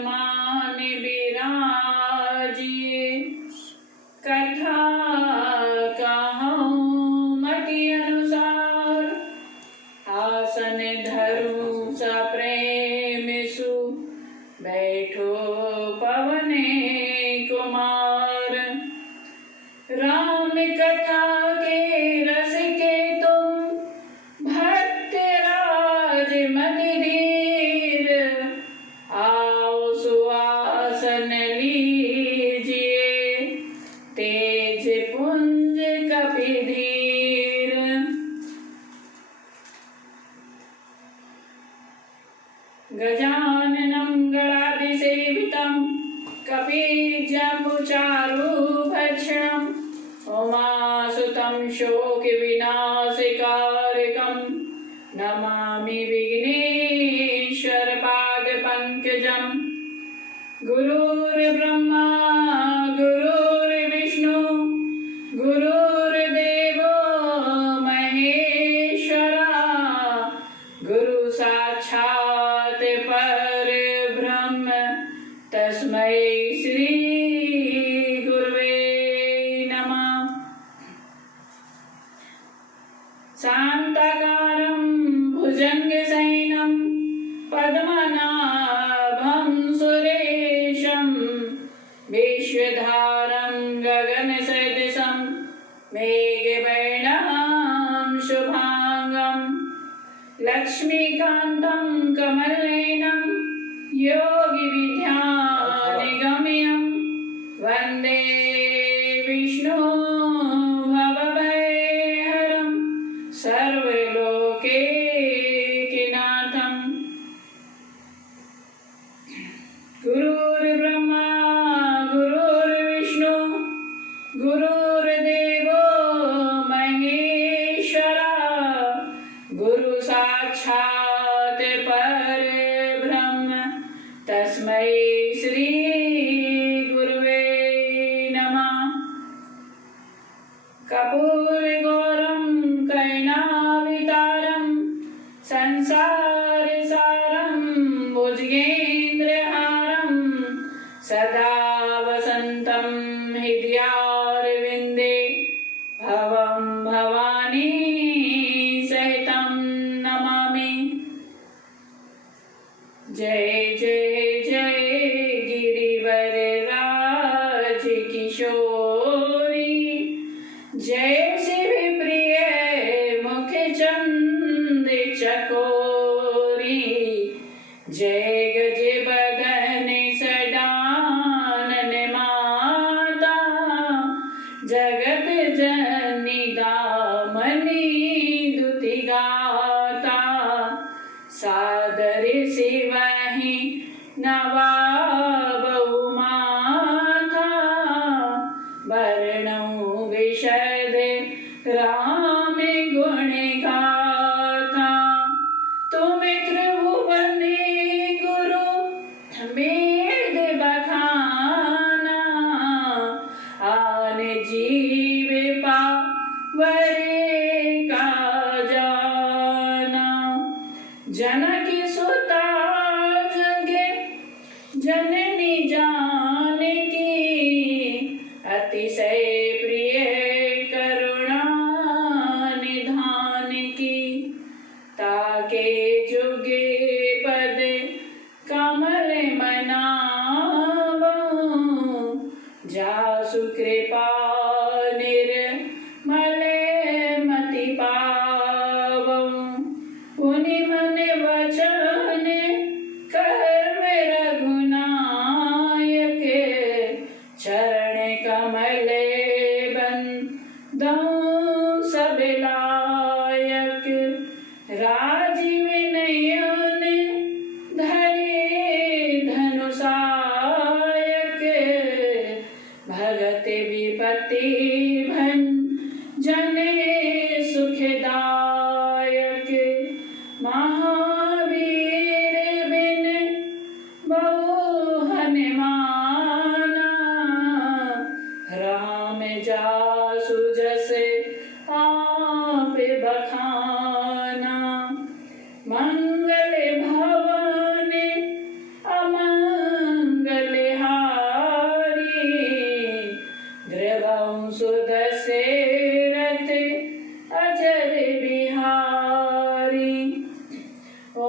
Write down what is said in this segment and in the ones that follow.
मान बिराजिए। कथा कहूँ मति अनुसार, आसन धरूं सप्रेम सु, बैठो पवने कुमार। राम कथा के रस के तुम, भक्त राज मति धीर। आओ सुआसन लीजिए, तेज पुंज कपिधीर। गजाननं गणाधिसेवितं, कपिजम्बुचारुभक्षणं, उमासुतं शोकविनाशकारकं, नमामि विघ्नेश्वरपादपङ्कजं। गुरुर्ब्रह्मा गुरुर्विष्णु, गुरुर्देवो महेश्वरा, गुरु साक्षात् परब्रह्म, तस्मै श्री गुरुवे नमः। शान्ताकारं भुजङ्गशयनं, पद्मनाभं सुरेशं, विश्वधारं गगनसदृशं, मेघवर्णं शुभांगं, लक्ष्मीकान्तं कमलनयनं, योगिविद्यानिगम्यं, वन्दे विष्णु भवभयहरं, सर्वलोकैकनाथं। गुरुर्ब्रह्मा गुरुर्विष्णु, गुरुर्देवो महेश्वरा, गुरु साक्षात् परब्रह्म, तस्मै श्री गुरुवे नमः। कर्पूरगौरं कर्णावतारं, संसारसारं भुजगेन्द्रहारं, सदा वसन्तं हृदयारविन्दे, भवं भवानी सहितं नमामि। जय जय जय गिरिवरराज किशोरी, जय शिवप्रिय मुखचंद चकोरी, जय गजबदन सडानन माता, जगत जननी दामनी दुति गाता। सादर शिवहि नवाबहु माथा, वर्णौ विशद राम गुण गाथा। तुम त्रिभुवन गुरु वेद बखाना, आन जीव पावर का जाना। जनकी सुता जगे जननी जानकी, अतिशय प्रिय करुणा निधान की। ताके जुगे पद कमल मनावऊं, जासु कृपा निर्मल मति पावऊं। पुनि मन वचन कर्म रघुनायक,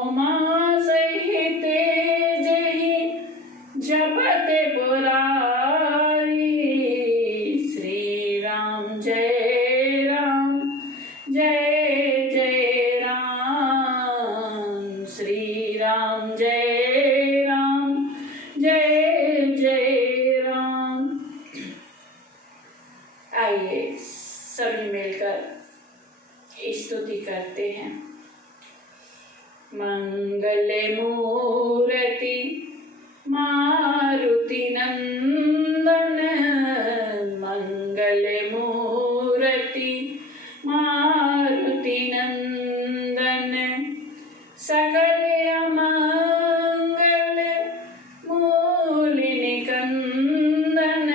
उमा सहित जही जपत पुरारी। श्री राम जय राम जय जय राम। श्री राम जय राम जय जय राम। आइए सभी मिलकर स्तुति करते हैं। मंगल मूर्ति मारुति नंदन, मंगल मूर्ति मारुति नंदन, सकल अमंगल मूल निकंदन,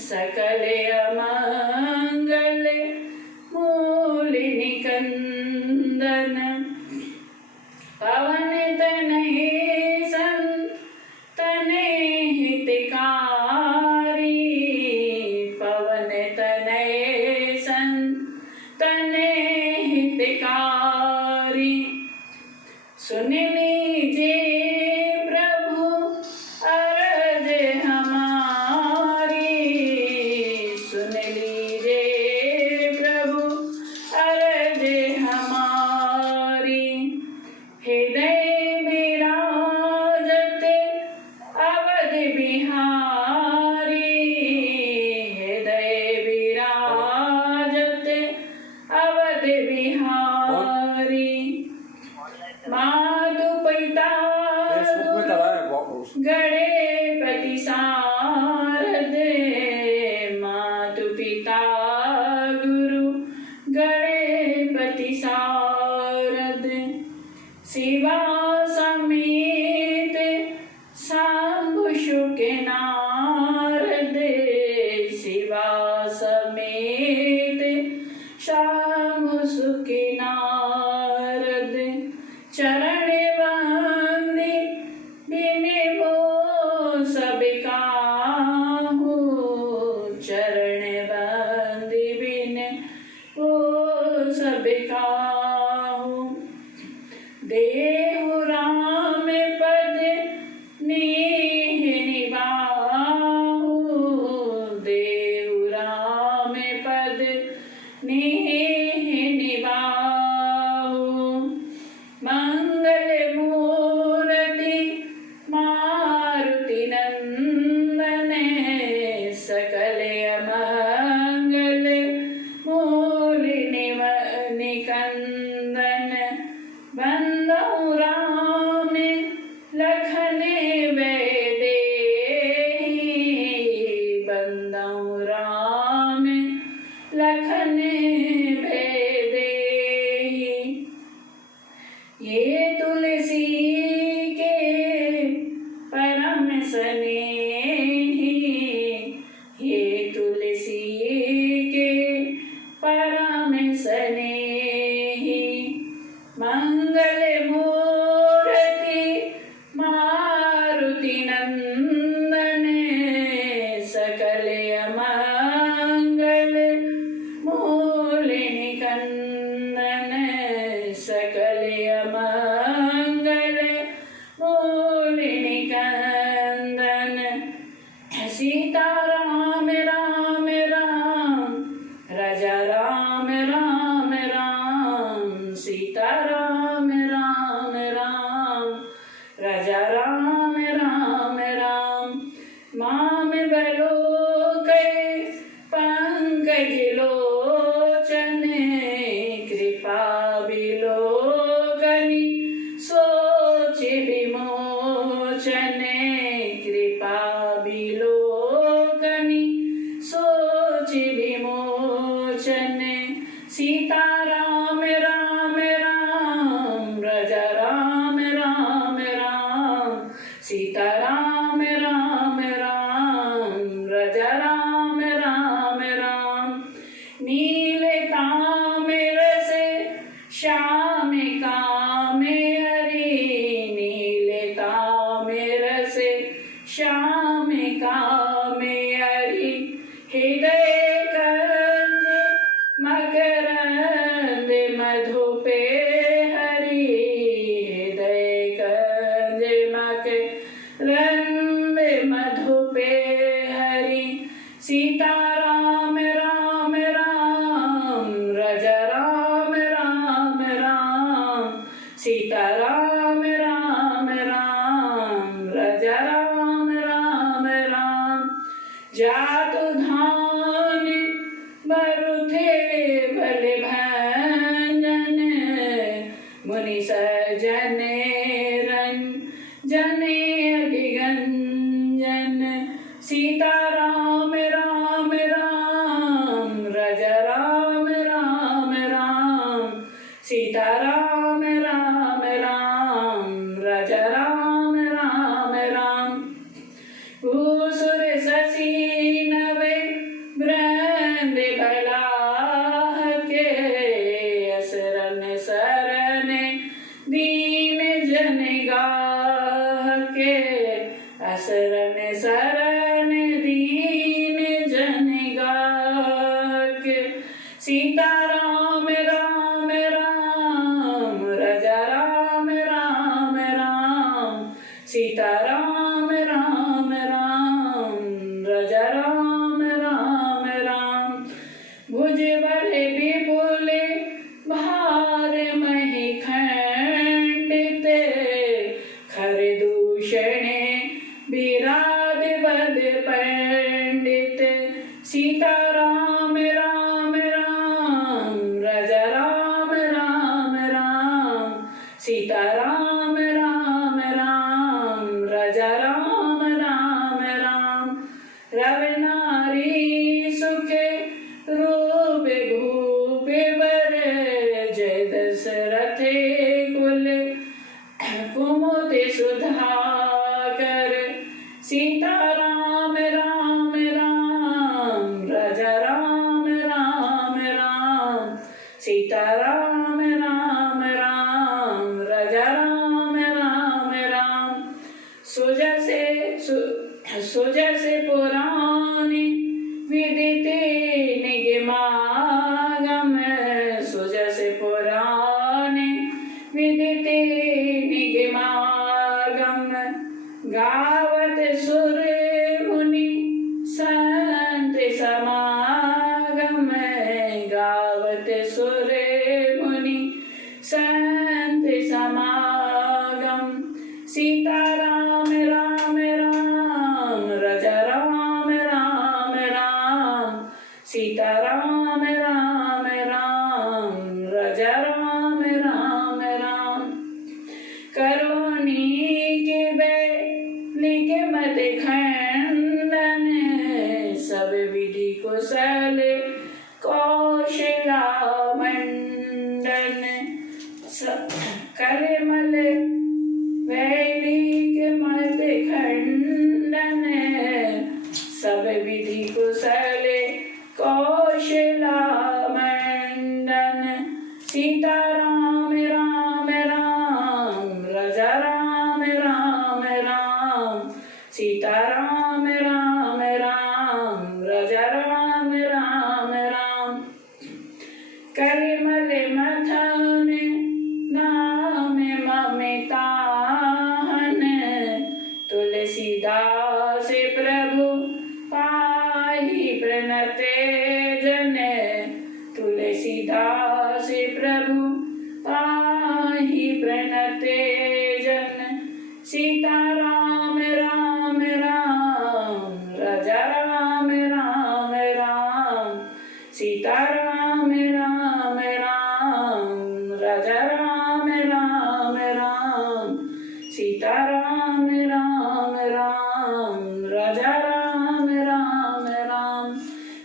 सकल अमंगल मूल निकंदन, पवन तनय तने हितकारी, पवन तनय तने हितकारी। सुन लीजिए प्रभु अरज हमारी, सुन लीजिए प्रभु अरज हमारी। हृदय विराजत अवध बिहारी, हृदय विराजत अवध बिहारी। मातु पिता गणपति सारद, मातु पिता गुरु गणपति सारद। शिवा समेत शंभु शुक नारद, शिवा समेत शंभु शुक नारद। चरण वंदे बिने वो सब काहू, चरण वंदे बिने वो सब काहू। देहु राम पद नेह निबाहु, देहु राम पद नेह निबाहु। मंगल मूर्ति मारुति नंदन, सकल अमंगल मूल निकंदन। बंदौ राम लखन वैदेही, बंदौ राम लखन वैदेही। ये तुलसी के परम स्नेही, ये तुलसी के परम स्नेही। मंगल मूर्ति मारुति नंदन, सकल अमंगल मूल निकंदन, सकल अमंगल मूल निकंदन। सीता राम राम राम, राजा राम राम राम, सीता राम राम राम, राजा राम राम राम। माम बलोकै पंकज लोचन, कृपा विलोकनि सोच विमोचन, कृपा विलोकनि सोच विमोचन। सीता राम राम राम, राजा राम राम राम, सीता राम राम राम, राजा राम राम राम। नील ताम्र से श्याम काम हरि, नील ताम्र से श्याम काम हरि। हृदय कंज मकरंद मधु पे हरि, हृदय जातु धान बरुथे भले भंजन मुनि सजन रंजने अधिगंजन सीता राम राम राम राजा राम राम राम सीता राम राम राम राजा राम राम राम भूसुर शशि नवे ब्रह्म भलाह के असरन शरण दीन जन गाह के असरन शरण दीन जन गाह के सीता राम राम राम राजा राम राम राम सीता राम राम राम राजा राम राम राम भुज बल विपुल भार मही खंडित खर दूषण विराद बद पंडित सीता राम राम राम राजा राम राम राम सीता राम राम राम राजा राम राम राम रव नारी सुख रूप भूप वर जय दशरथ कुल कुमुद सुधाकर सीता राम राम राम राजा राम राम राम सीता राम राम राम राजा राम राम राम सुजसे पुराणी विदित निगमागम सुजसे पुराणी विदित निगमागम गावत सुर मुनि संत समागम गावत सुर मुनि संत समागम सीता राम राम राम राजा राम राम राम सीता राम राम राम राजा राम राम राम करुणी के बैलिक मत खंडन सब विधि कुशल कौशला मंडन करमल वैदिक मत खंडन सब विधि कुशल कौशला मंडन सीता राम राम राम राजा राम राम राम सीता राम राम राम राजा राम राम राम करमल मथन नाम ममताहन तुलसीदास प्रभु पाहि प्रणते जन तुलसीदास प्रभु पाहि प्रणते जन सीता राम राम राम राजा राम राम राम सीता राम राम राम राजा राम राम राम सीता राम राम राम राजा राम राम राम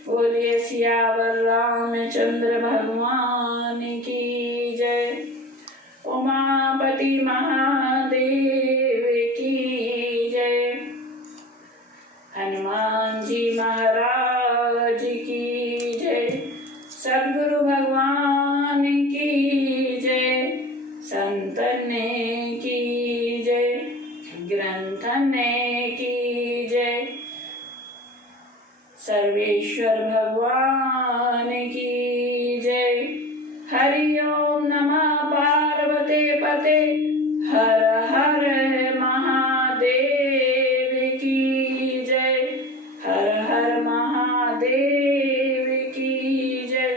बोलिए सियावर रामचंद्र भगवान की जय। उमापति महादेव की जय। हनुमान जी महाराज की जय। सद्गुरु भगवान की जय। संतन की जय। ग्रंथन की जय। सर्वेश्वर भगवान की जय। हरि ओम नमः पार्वते पते हर हर महादेव की जय। हर हर महादेव की जय।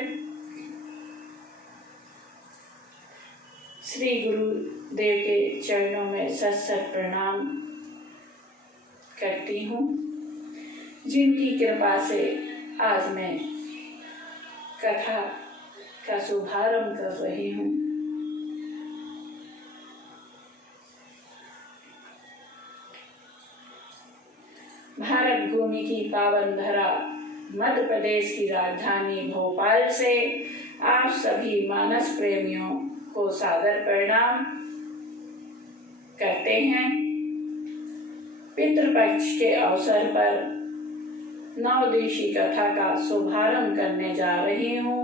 श्री गुरुदेव के चरणों में सत सत प्रणाम करती हूँ। जिनकी कृपा से आज मैं कथा का शुभारंभ कर रही हूँ। भारत भूमि की पावन धरा मध्य प्रदेश की राजधानी भोपाल से आप सभी मानस प्रेमियों को सादर प्रणाम करते हैं। पितृपक्ष के अवसर पर नवदेशी कथा का शुभारंभ करने जा रही हूँ।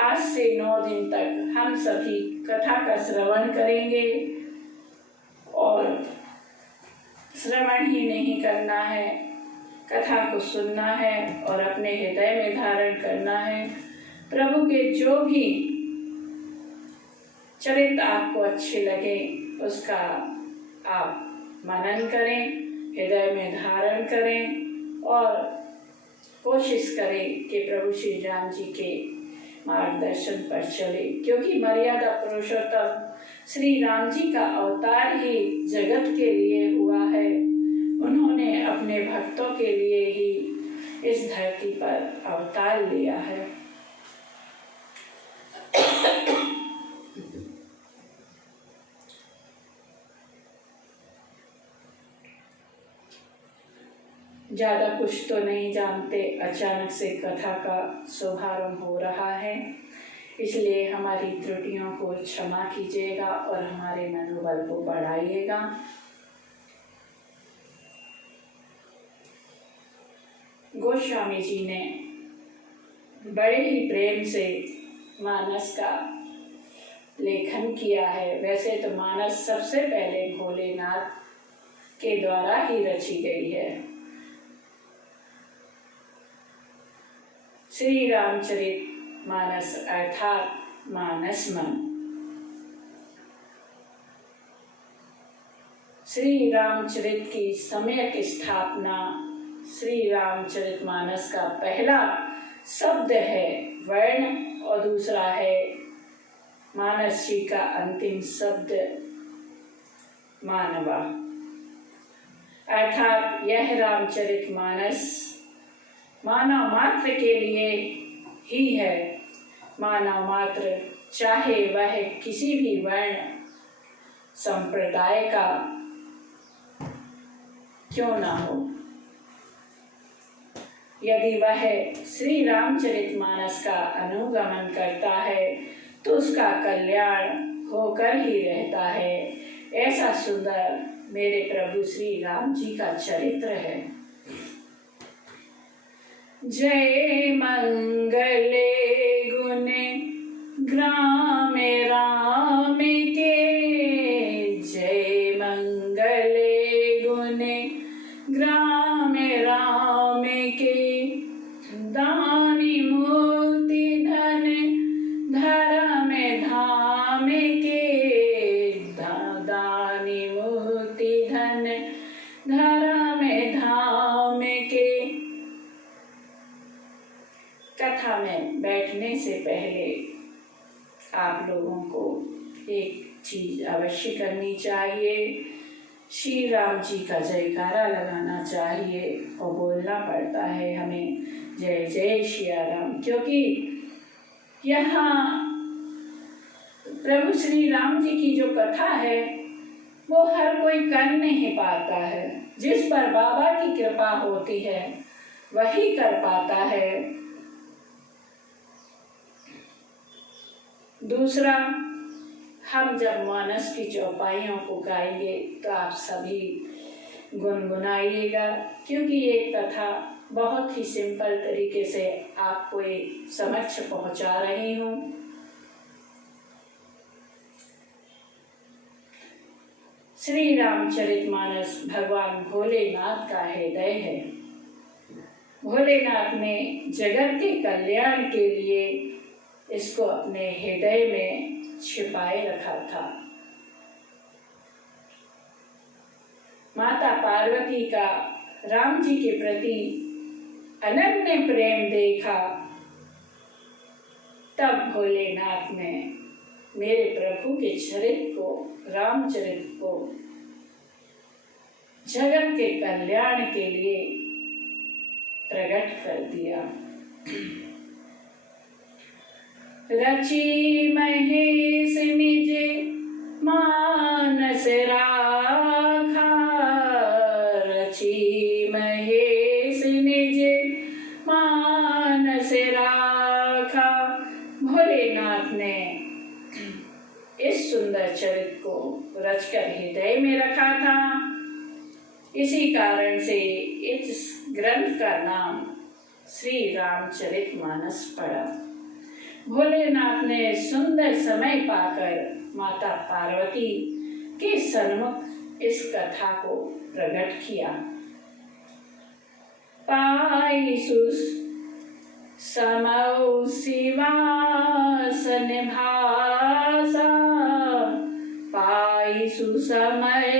आज से 9 दिन तक हम सभी कथा का श्रवण करेंगे और श्रवण ही नहीं करना है, कथा को सुनना है और अपने हृदय में धारण करना है। प्रभु के जो भी चरित्र आपको अच्छे लगे उसका आप मनन करें, हृदय में धारण करें और कोशिश करें कि प्रभु श्री राम जी के मार्गदर्शन पर चले, क्योंकि मर्यादा पुरुषोत्तम श्री राम जी का अवतार ही जगत के लिए हुआ है। उन्होंने अपने भक्तों के लिए ही इस धरती पर अवतार लिया है। ज़्यादा कुछ तो नहीं जानते, अचानक से कथा का शुभारंभ हो रहा है, इसलिए हमारी त्रुटियों को क्षमा कीजिएगा और हमारे मनोबल को बढ़ाइएगा। गोस्वामी जी ने बड़े ही प्रेम से मानस का लेखन किया है। वैसे तो मानस सबसे पहले भोलेनाथ के द्वारा ही रची गई है। श्री रामचरित मानस अर्थात मानसमन। श्री रामचरित की सम्यक स्थापना श्री रामचरित मानस का पहला शब्द है वर्ण और दूसरा है मानस जी का अंतिम शब्द मानवा, अर्थात यह रामचरित मानस मानव मात्र के लिए ही है। मानव मात्र चाहे वह किसी भी वर्ण संप्रदाय का क्यों ना हो, यदि वह श्री रामचरित मानस का अनुगमन करता है तो उसका कल्याण होकर ही रहता है। ऐसा सुंदर मेरे प्रभु श्री राम जी का चरित्र है। जय मंगले गुण ग्राम राम के, जय मंगले गुण ग्राम राम के, दानी मूर्ति धन धर्म धाम के, दानी मूर्ति धन धर्म धाम के। कथा में बैठने से पहले आप लोगों को एक चीज अवश्य करनी चाहिए, श्री राम जी का जयकारा लगाना चाहिए और बोलना पड़ता है हमें जय जय सिया राम, क्योंकि यहाँ प्रभु श्री राम जी की जो कथा है वो हर कोई कर नहीं पाता है। जिस पर बाबा की कृपा होती है वही कर पाता है। दूसरा, हम जब मानस की चौपाइयों को गाएंगे तो आप सभी गुनगुनाइएगा, क्योंकि ये कथा बहुत ही सिंपल तरीके से आपको एक समक्ष पहुंचा रही हूँ। श्री रामचरितमानस भगवान भोलेनाथ का हृदय है। भोलेनाथ ने जगत के कल्याण के लिए इसको अपने हृदय में छिपाए रखा था। माता पार्वती का राम जी के प्रति अनन्य प्रेम देखा, तब भोलेनाथ ने मेरे प्रभु के चरित्र को, रामचरित्र को जगत के कल्याण के लिए प्रकट कर दिया। रची महेश निज मानस राखा, रची महेश निज मानस राखा। भोलेनाथ ने इस सुंदर चरित्र को रचकर हृदय में रखा था। इसी कारण से इस ग्रंथ का नाम श्री रामचरितमानस पड़ा। भोलेनाथ ने सुंदर समय पाकर माता पार्वती के सन्मुख इस कथा को प्रकट किया। पाई समौ सिंहासन भासा, पाई सुसमय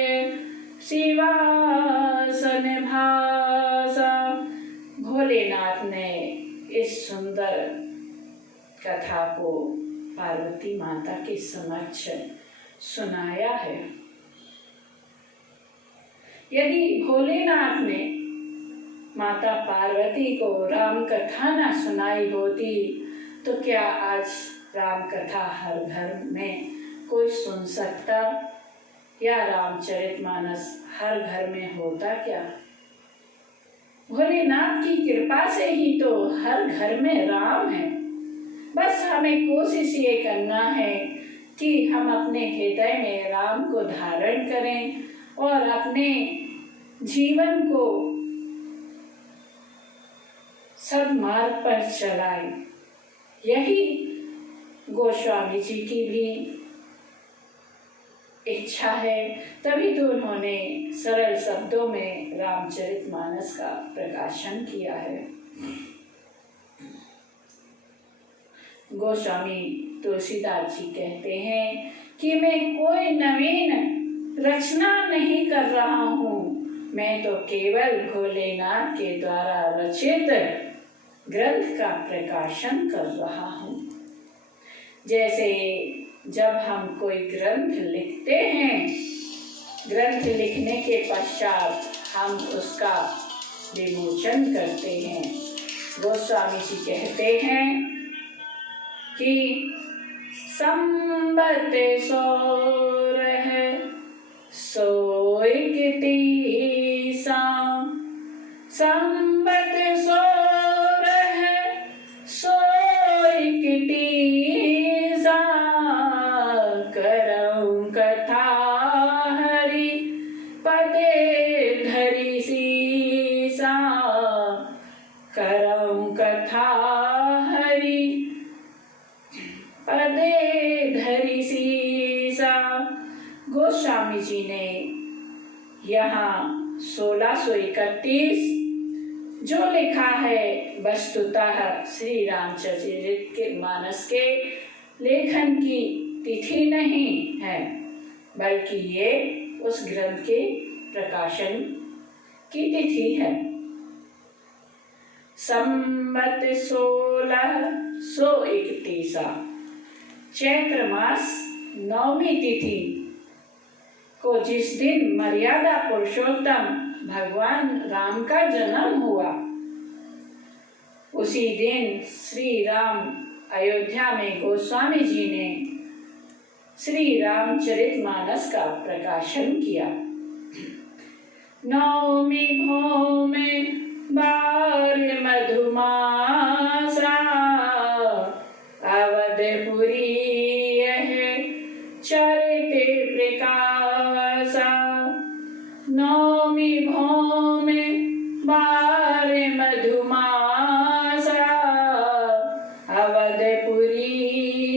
सिंहासन भासा। भोलेनाथ ने इस सुंदर कथा को पार्वती माता के समक्ष सुनाया है। यदि भोलेनाथ ने माता पार्वती को राम कथा न सुनाई होती तो क्या आज राम कथा हर घर में कोई सुन सकता, या रामचरितमानस हर घर में होता क्या? भोलेनाथ की कृपा से ही तो हर घर में राम है। बस हमें कोशिश ये करना है कि हम अपने हृदय में राम को धारण करें और अपने जीवन को सद्मार्ग पर चलाएं। यही गोस्वामी जी की भी इच्छा है, तभी तो उन्होंने सरल शब्दों में रामचरितमानस का प्रकाशन किया है। गोस्वामी तुलसीदास जी कहते हैं कि मैं कोई नवीन रचना नहीं कर रहा हूँ, मैं तो केवल भोलेनाथ के द्वारा रचित ग्रंथ का प्रकाशन कर रहा हूँ। जैसे जब हम कोई ग्रंथ लिखते हैं, ग्रंथ लिखने के पश्चात हम उसका विमोचन करते हैं। गोस्वामी जी कहते हैं कि संबत सोरह सोई तीसा, संबत सोरह सोई तीसा, करऊं कथा हरि पदे धरि सीसा, करऊं कथा हरि पदे धरि सीसा। गोस्वामी जी ने यहाँ 1631 जो लिखा है वस्तुतः श्री रामचरितमानस के लेखन की तिथि नहीं है, बल्कि ये उस ग्रंथ के प्रकाशन की तिथि है। संबत 1631 चैत्र मास 9वीं तिथि को जिस दिन मर्यादा पुरुषोत्तम भगवान राम का जन्म हुआ, उसी दिन श्री राम अयोध्या में गोस्वामी जी ने श्री रामचरितमानस का प्रकाशन किया। नवमी भौमे बार मधुमासा, अवधपुरी यह चरित प्रकाशा। नवमी भौमे बार मधुमासा, अवधपुरी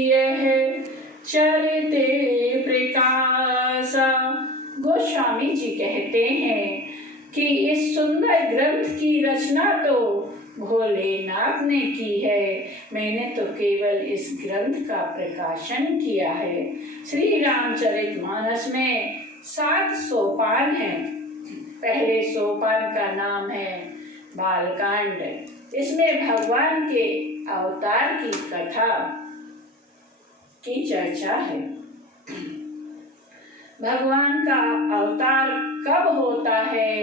यह चरित प्रकाशा। गोस्वामी जी कहते हैं कि इस सुंदर ग्रंथ की रचना तो भोलेनाथ ने की है, मैंने तो केवल इस ग्रंथ का प्रकाशन किया है। श्री रामचरितमानस में 7 सोपान हैं। पहले सोपान का नाम है बालकांड। इसमें भगवान के अवतार की कथा की चर्चा है। भगवान का अवतार कब होता है,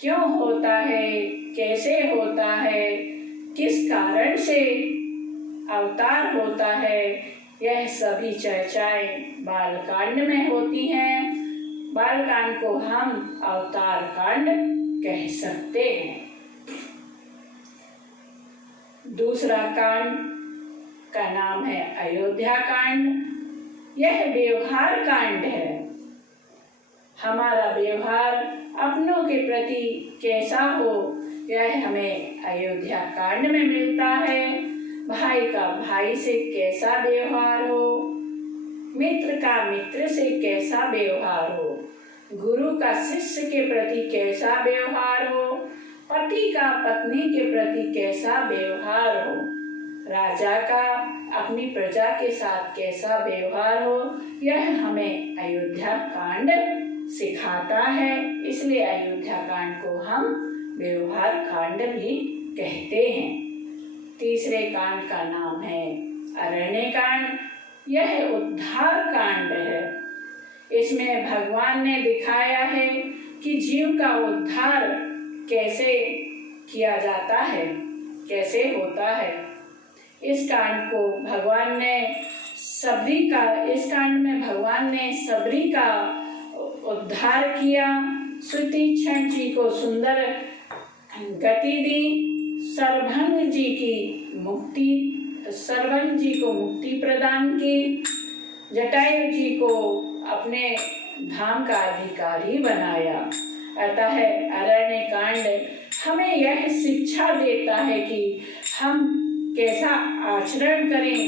क्यों होता है, कैसे होता है, किस कारण से अवतार होता है, यह सभी चर्चाएं बालकांड में होती हैं। बालकांड को हम अवतार कांड कह सकते हैं। दूसरा कांड का नाम है अयोध्या कांड। यह व्यवहार कांड है। हमारा व्यवहार अपनों के प्रति कैसा हो, यह हमें अयोध्या कांड में मिलता है। भाई का भाई से कैसा व्यवहार हो, मित्र का मित्र से कैसा व्यवहार हो, गुरु का शिष्य के प्रति कैसा व्यवहार हो, पति का पत्नी के प्रति कैसा व्यवहार हो, राजा का अपनी प्रजा के साथ कैसा व्यवहार हो, यह हमें अयोध्या कांड सिखाता है। इसलिए अयोध्या कांड को हम व्यवहार कांड भी कहते हैं। तीसरे कांड का नाम है अरण्य कांड। यह उद्धार कांड है। इसमें भगवान ने दिखाया है कि जीव का उद्धार कैसे किया जाता है, कैसे होता है। इस कांड में भगवान ने सबरी का उद्धार किया, सुतीक्षण जी को सुंदर गति दी, सर्वभंग जी को मुक्ति प्रदान की, जटायु जी को अपने धाम का अधिकारी बनाया। अतः अरण्य कांड हमें यह शिक्षा देता है कि हम कैसा आचरण करें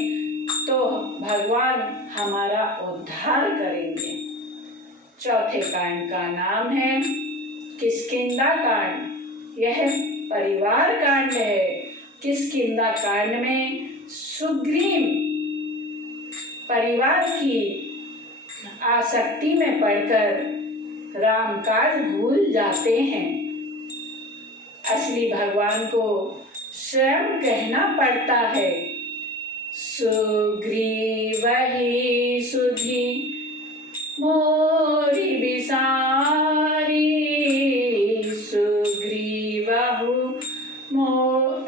तो भगवान हमारा उद्धार करेंगे। चौथे कांड का नाम है किष्किंधा कांड। यह परिवार कांड है। किष्किंधा कांड में सुग्रीव परिवार की आसक्ति में पड़कर राम काज भूल जाते हैं। असली भगवान को स्वयं कहना पड़ता है, सुग्रीव ही सुधि मोरी बिसारी, सुग्रीवहु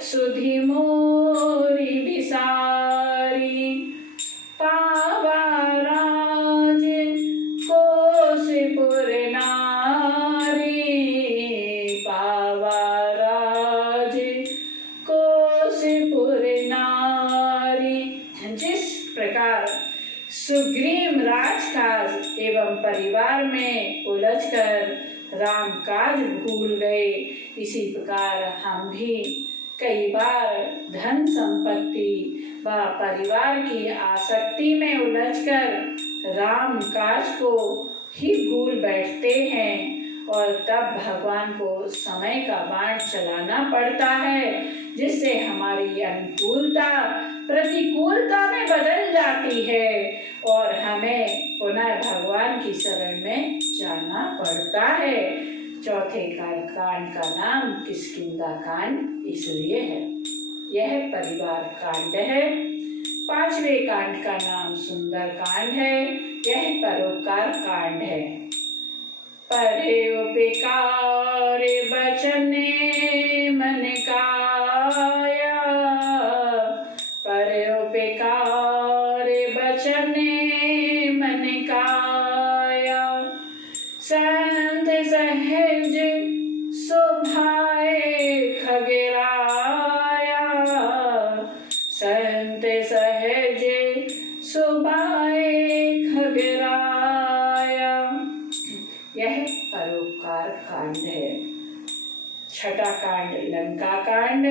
सुधि मोरी बिसारी, पावा राज कोसपुर नारी, पावा राज कोसपुर नारी। जिस प्रकार सुग्रीव राजकाज एवं परिवार में उलझकर राम काज भूल गए, इसी प्रकार हम भी कई बार धन संपत्ति व परिवार की आसक्ति में उलझकर राम काज को ही भूल बैठते हैं और तब भगवान को समय का बाण चलाना पड़ता है, जिससे हमारी अनुकूलता प्रतिकूलता में बदल जाती है और हमें पुनः भगवान की शरण में जाना पड़ता है। चौथे कांड का नाम किष्किंधा कांड इसलिए है। यह परिवार कांड है। पांचवें कांड का नाम सुंदर कांड है। यह परोपकार कांड है। परोपकार बचने मन काया, परोपकार बचने मन काया, संत सहज शोभाए खगराया, संत सहज शोभाए खगराया। यह परोपकार कांड है। छठा कांड लंका कांड।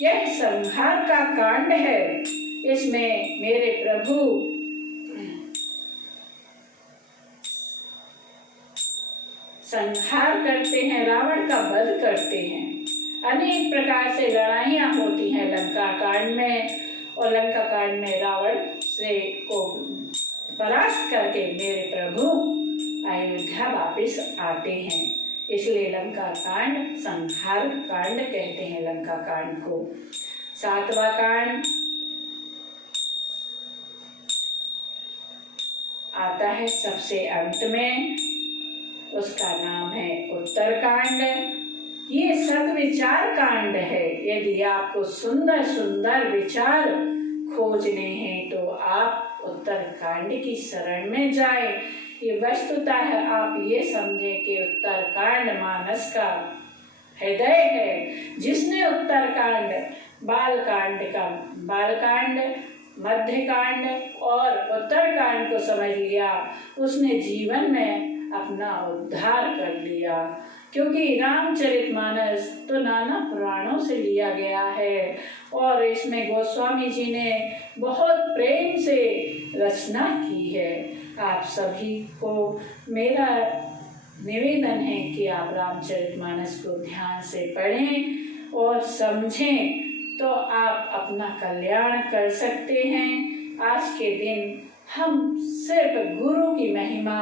यह संहार का कांड है। इसमें मेरे प्रभु संहार करते हैं, रावण का वध करते हैं। अनेक प्रकार से लड़ाइयाँ होती हैं लंका कांड में, और लंका कांड में रावण से को परास्त करके मेरे प्रभु अयोध्या वापिस आते हैं। इसलिए लंका कांड संहार कांड कहते हैं लंका कांड को। सातवां कांड आता है सबसे अंत में, उसका नाम है उत्तरकांड। ये सद्विचार कांड है। यदि आपको सुंदर सुंदर विचार खोजने हैं तो आप उत्तरकांड की शरण में जाएं। ये वस्तुतः आप ये समझें कि उत्तरकांड मानस का हृदय है। जिसने उत्तरकांड बालकांड का बालकांड, मध्यकांड और उत्तरकांड को समझ लिया, उसने जीवन में अपना उद्धार कर लिया। क्योंकि रामचरितमानस तो नाना पुराणों से लिया गया है और इसमें गोस्वामी जी ने बहुत प्रेम से रचना की है। आप सभी को मेरा निवेदन है कि आप रामचरितमानस को ध्यान से पढ़ें और समझें, तो आप अपना कल्याण कर सकते हैं। आज के दिन हम सिर्फ गुरु की महिमा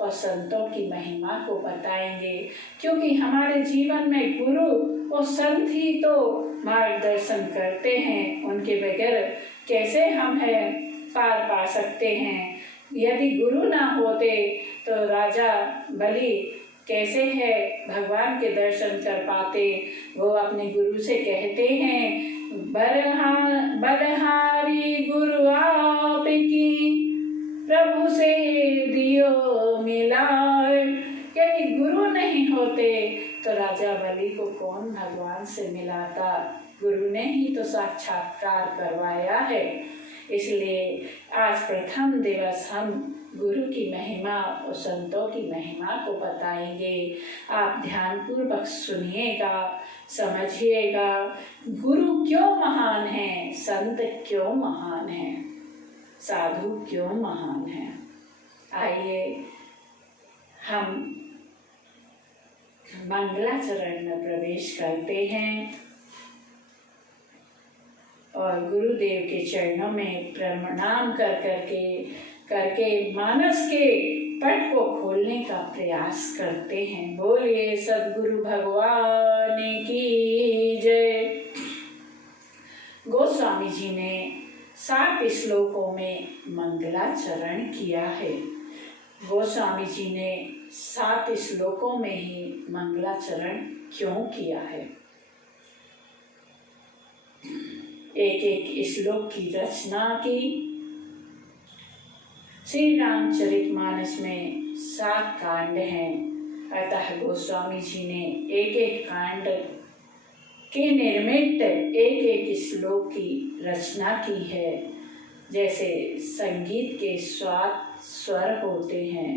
और संतों की महिमा को बताएंगे, क्योंकि हमारे जीवन में गुरु और संत ही तो मार्गदर्शन करते हैं। उनके बगैर कैसे हम है पार पा सकते हैं। यदि गुरु ना होते तो राजा बलि कैसे है भगवान के दर्शन कर पाते। वो अपने गुरु से कहते हैं, बलहारी गुरु आप की, प्रभु से दियो मिलाए। यदि गुरु नहीं होते तो राजा बलि को कौन भगवान से मिलाता। गुरु ने ही तो साक्षात्कार करवाया है। इसलिए आज प्रथम दिवस हम गुरु की महिमा और संतों की महिमा को बताएंगे। आप ध्यानपूर्वक सुनिएगा, समझिएगा। गुरु क्यों महान है, संत क्यों महान है, साधु क्यों महान है। आइए हम मंगलाचरण में प्रवेश करते हैं और गुरुदेव के चरणों में प्रणाम करके मानस के पट को खोलने का प्रयास करते हैं। बोलिए सद्गुरु भगवान की जय। गोस्वामी जी ने 7 श्लोकों में मंगलाचरण किया है। गोस्वामी जी ने 7 श्लोकों में ही मंगलाचरण क्यों किया है। एक एक श्लोक की रचना की। श्री रामचरितमानस में 7 कांड हैं, अतः गोस्वामी जी ने एक एक कांड के निर्मित एक एक श्लोक की रचना की है। जैसे संगीत के स्वर होते हैं,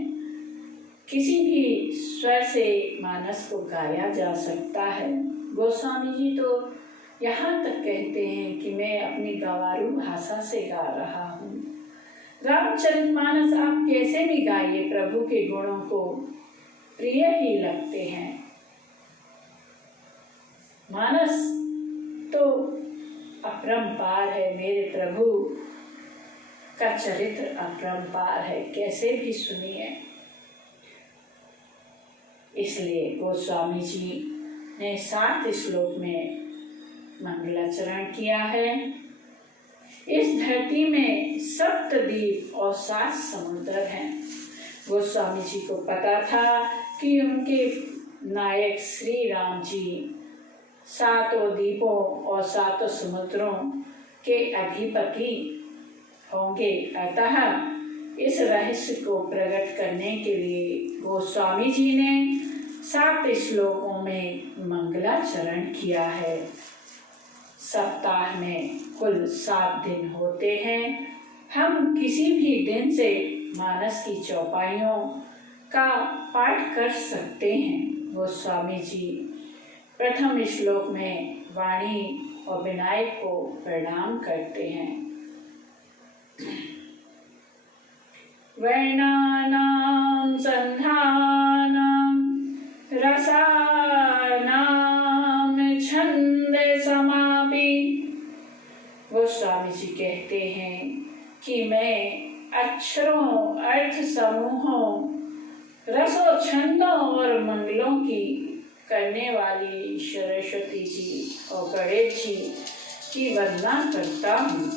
किसी भी स्वर से मानस को गाया जा सकता है। गोस्वामी जी तो यहाँ तक कहते हैं कि मैं अपनी गंवारू भाषा से गा रहा हूँ। रामचरितमानस आप कैसे भी गाइए, प्रभु के गुणों को प्रिय ही लगते हैं। मानस तो अपरंपार है, मेरे प्रभु का चरित्र अपरंपार है, कैसे भी सुनिए। इसलिए गोस्वामी जी ने 7 श्लोक में मंगलाचरण किया है। इस धरती में 7 द्वीप और 7 समुद्र हैं। गोस्वामी जी को पता था कि उनके नायक श्री राम जी 7 द्वीपों और 7 समुद्रों के अधिपति होंगे। अतः इस रहस्य को प्रकट करने के लिए गोस्वामी जी ने 7 श्लोकों में मंगलाचरण किया है। सप्ताह में कुल 7 दिन होते हैं। हम किसी भी दिन से मानस की चौपाइयों का पाठ कर सकते हैं। गोस्वामी जी प्रथम श्लोक में वाणी और विनायक को प्रणाम करते हैं। वर्णानां संधानं रसानां छंदे समापि। गोस्वामी जी कहते हैं कि मैं अक्षरों, अर्थ समूहों, रसों, छंदों और मंगलों की करने वाली सरस्वती जी और गणेश जी की वंदना करता हूँ।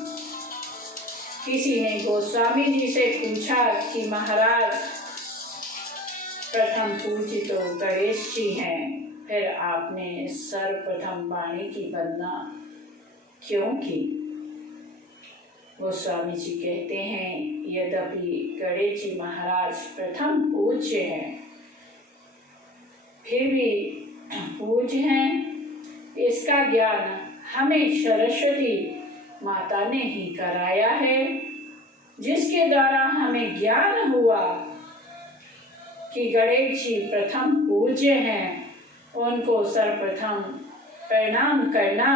किसी ने गोस्वामी जी से पूछा कि महाराज, प्रथम पूज्य तो गणेश जी हैं, फिर आपने सर्वप्रथम वाणी की वंदना क्यों की? गोस्वामी जी कहते हैं, यद्यपि गणेश जी महाराज प्रथम पूज्य हैं, फिर भी पूज्य हैं, इसका ज्ञान हमें सरस्वती माता ने ही कराया है, जिसके द्वारा हमें ज्ञान हुआ कि गणेश जी प्रथम पूज्य हैं, उनको सर्वप्रथम प्रणाम करना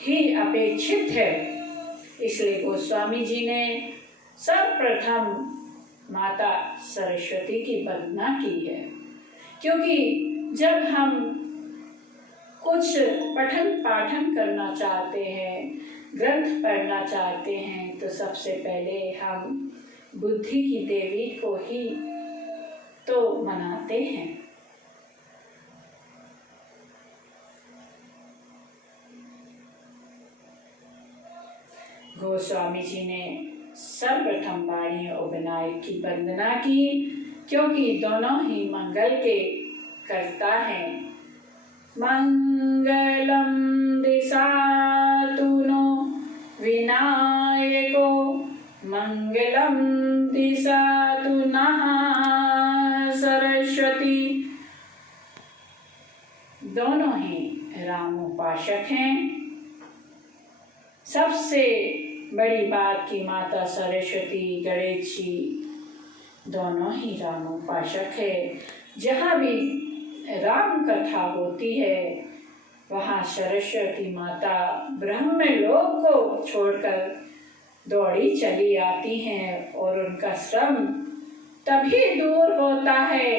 ही अपेक्षित है। इसलिए गोस्वामी जी ने सर्वप्रथम माता सरस्वती की वंदना की है, क्योंकि जब हम कुछ पठन पाठन करना चाहते हैं, ग्रंथ पढ़ना चाहते हैं, तो सबसे पहले हम बुद्धि की देवी को ही तो मनाते हैं। गोस्वामी जी ने सर्वप्रथम वाणी और विनायक की वंदना की, क्योंकि दोनों ही मंगल के करता है। मंगलम दिशातु नो विनायको, मंगलम दिशातु नः सरस्वती। दोनों ही राम उपासक हैं। सबसे बड़ी बात की माता सरस्वती, गणेश जी दोनों ही राम उपासक है। जहाँ भी राम कथा होती है, वहाँ सरस्वती माता ब्रह्मलोक को छोड़कर दौड़ी चली आती हैं, और उनका श्रम तभी दूर होता है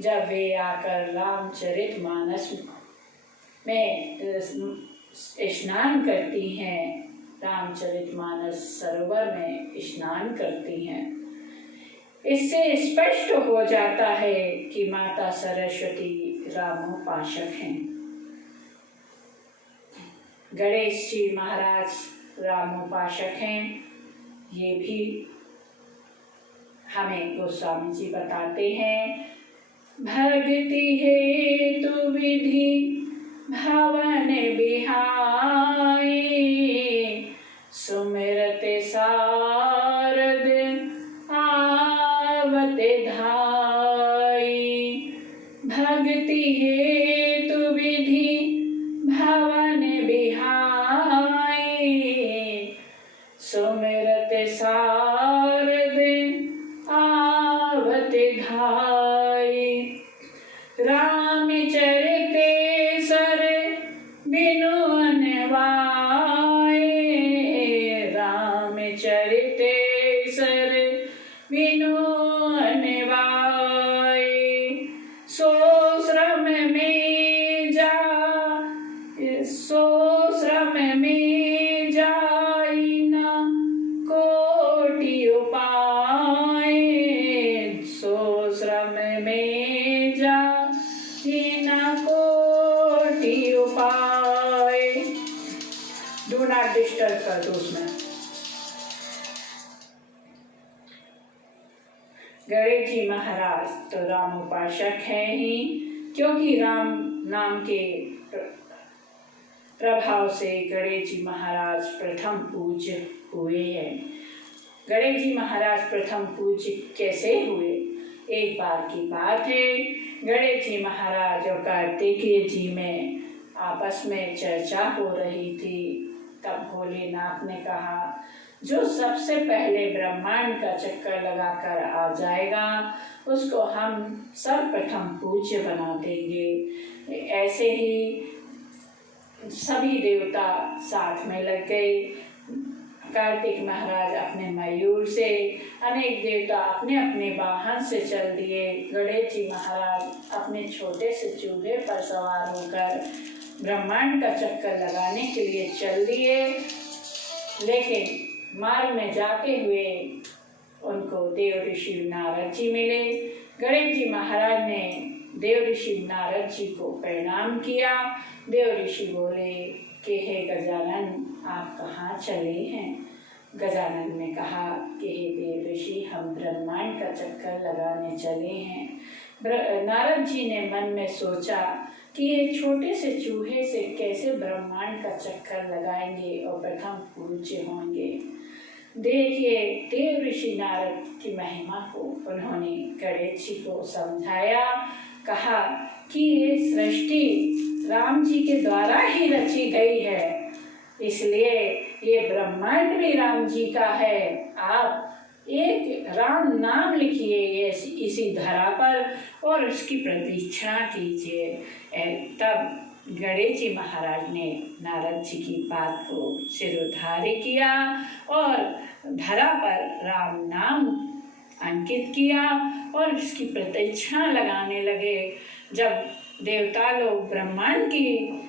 जब वे आकर रामचरितमानस में स्नान करती हैं, रामचरितमानस सरोवर में स्नान करती हैं। इससे स्पष्ट हो जाता है कि माता सरस्वती रामोपासक हैं। गणेश जी महाराज रामोपासक हैं, ये भी हमें गोस्वामी जी बताते हैं। भक्ति हेतु विधि भवन बिहाई, सुमिरत शारद आवत धाई। भक्ति हेतु विधि भवन बिहाई, सुमिरत शारद आवत धाई। रामचरिते सर बिनु अनवाए, रामचरिते सर बिनु अनवाए। सो श्रम में जा, सो श्रम में जाई न कोटि उपाय, सो श्रम में जाई न कोटि उपाय। डू नॉट डिस्टर्ब कर दो उसमें। गणेश जी महाराज तो राम उपासक हैं ही, क्योंकि राम नाम के प्रभाव से गणेश जी महाराज प्रथम पूज्य हुए हैं। गणेश जी महाराज प्रथम पूज्य कैसे हुए? एक बार की बात है, गणेश जी महाराज और कार्तिकेय जी में आपस में चर्चा हो रही थी। तब भोलेनाथ ने कहा, जो सबसे पहले ब्रह्मांड का चक्कर लगाकर आ जाएगा, उसको हम सर्वप्रथम पूज्य बना देंगे। ऐसे ही सभी देवता साथ में लग गए। कार्तिक महाराज अपने मयूर से, अनेक देवता अपने अपने वाहन से चल दिए। गणेश जी महाराज अपने छोटे से चूल्हे पर सवार होकर ब्रह्मांड का चक्कर लगाने के लिए चल दिए, लेकिन मार्ग में जाते हुए उनको देव ऋषि नारद जी मिले। गणेश जी महाराज ने देव ऋषि नारद जी को प्रणाम किया। देव ऋषि बोले कि हे गजानन, आप कहाँ चले हैं? गजानन ने कहा कि हे देव ऋषि, हम ब्रह्मांड का चक्कर लगाने चले हैं। नारद जी ने मन में सोचा कि ये छोटे से चूहे से कैसे ब्रह्मांड का चक्कर लगाएंगे और प्रथम पूज्य होंगे। देखिए, देव ऋषि नारद की महिमा को उन्होंने गणेश जी को समझाया। कहा कि ये सृष्टि राम जी के द्वारा ही रची गई है, इसलिए ये ब्रह्मांड भी राम जी का है। आप एक राम नाम लिखिए इसी धरा पर और उसकी प्रतीक्षा कीजिए। तब गणेश जी महाराज ने नारद जी की बात को सिरोधार्य किया और धरा पर राम नाम अंकित किया और उसकी प्रतीक्षा लगाने लगे। जब देवता लोग ब्रह्मांड की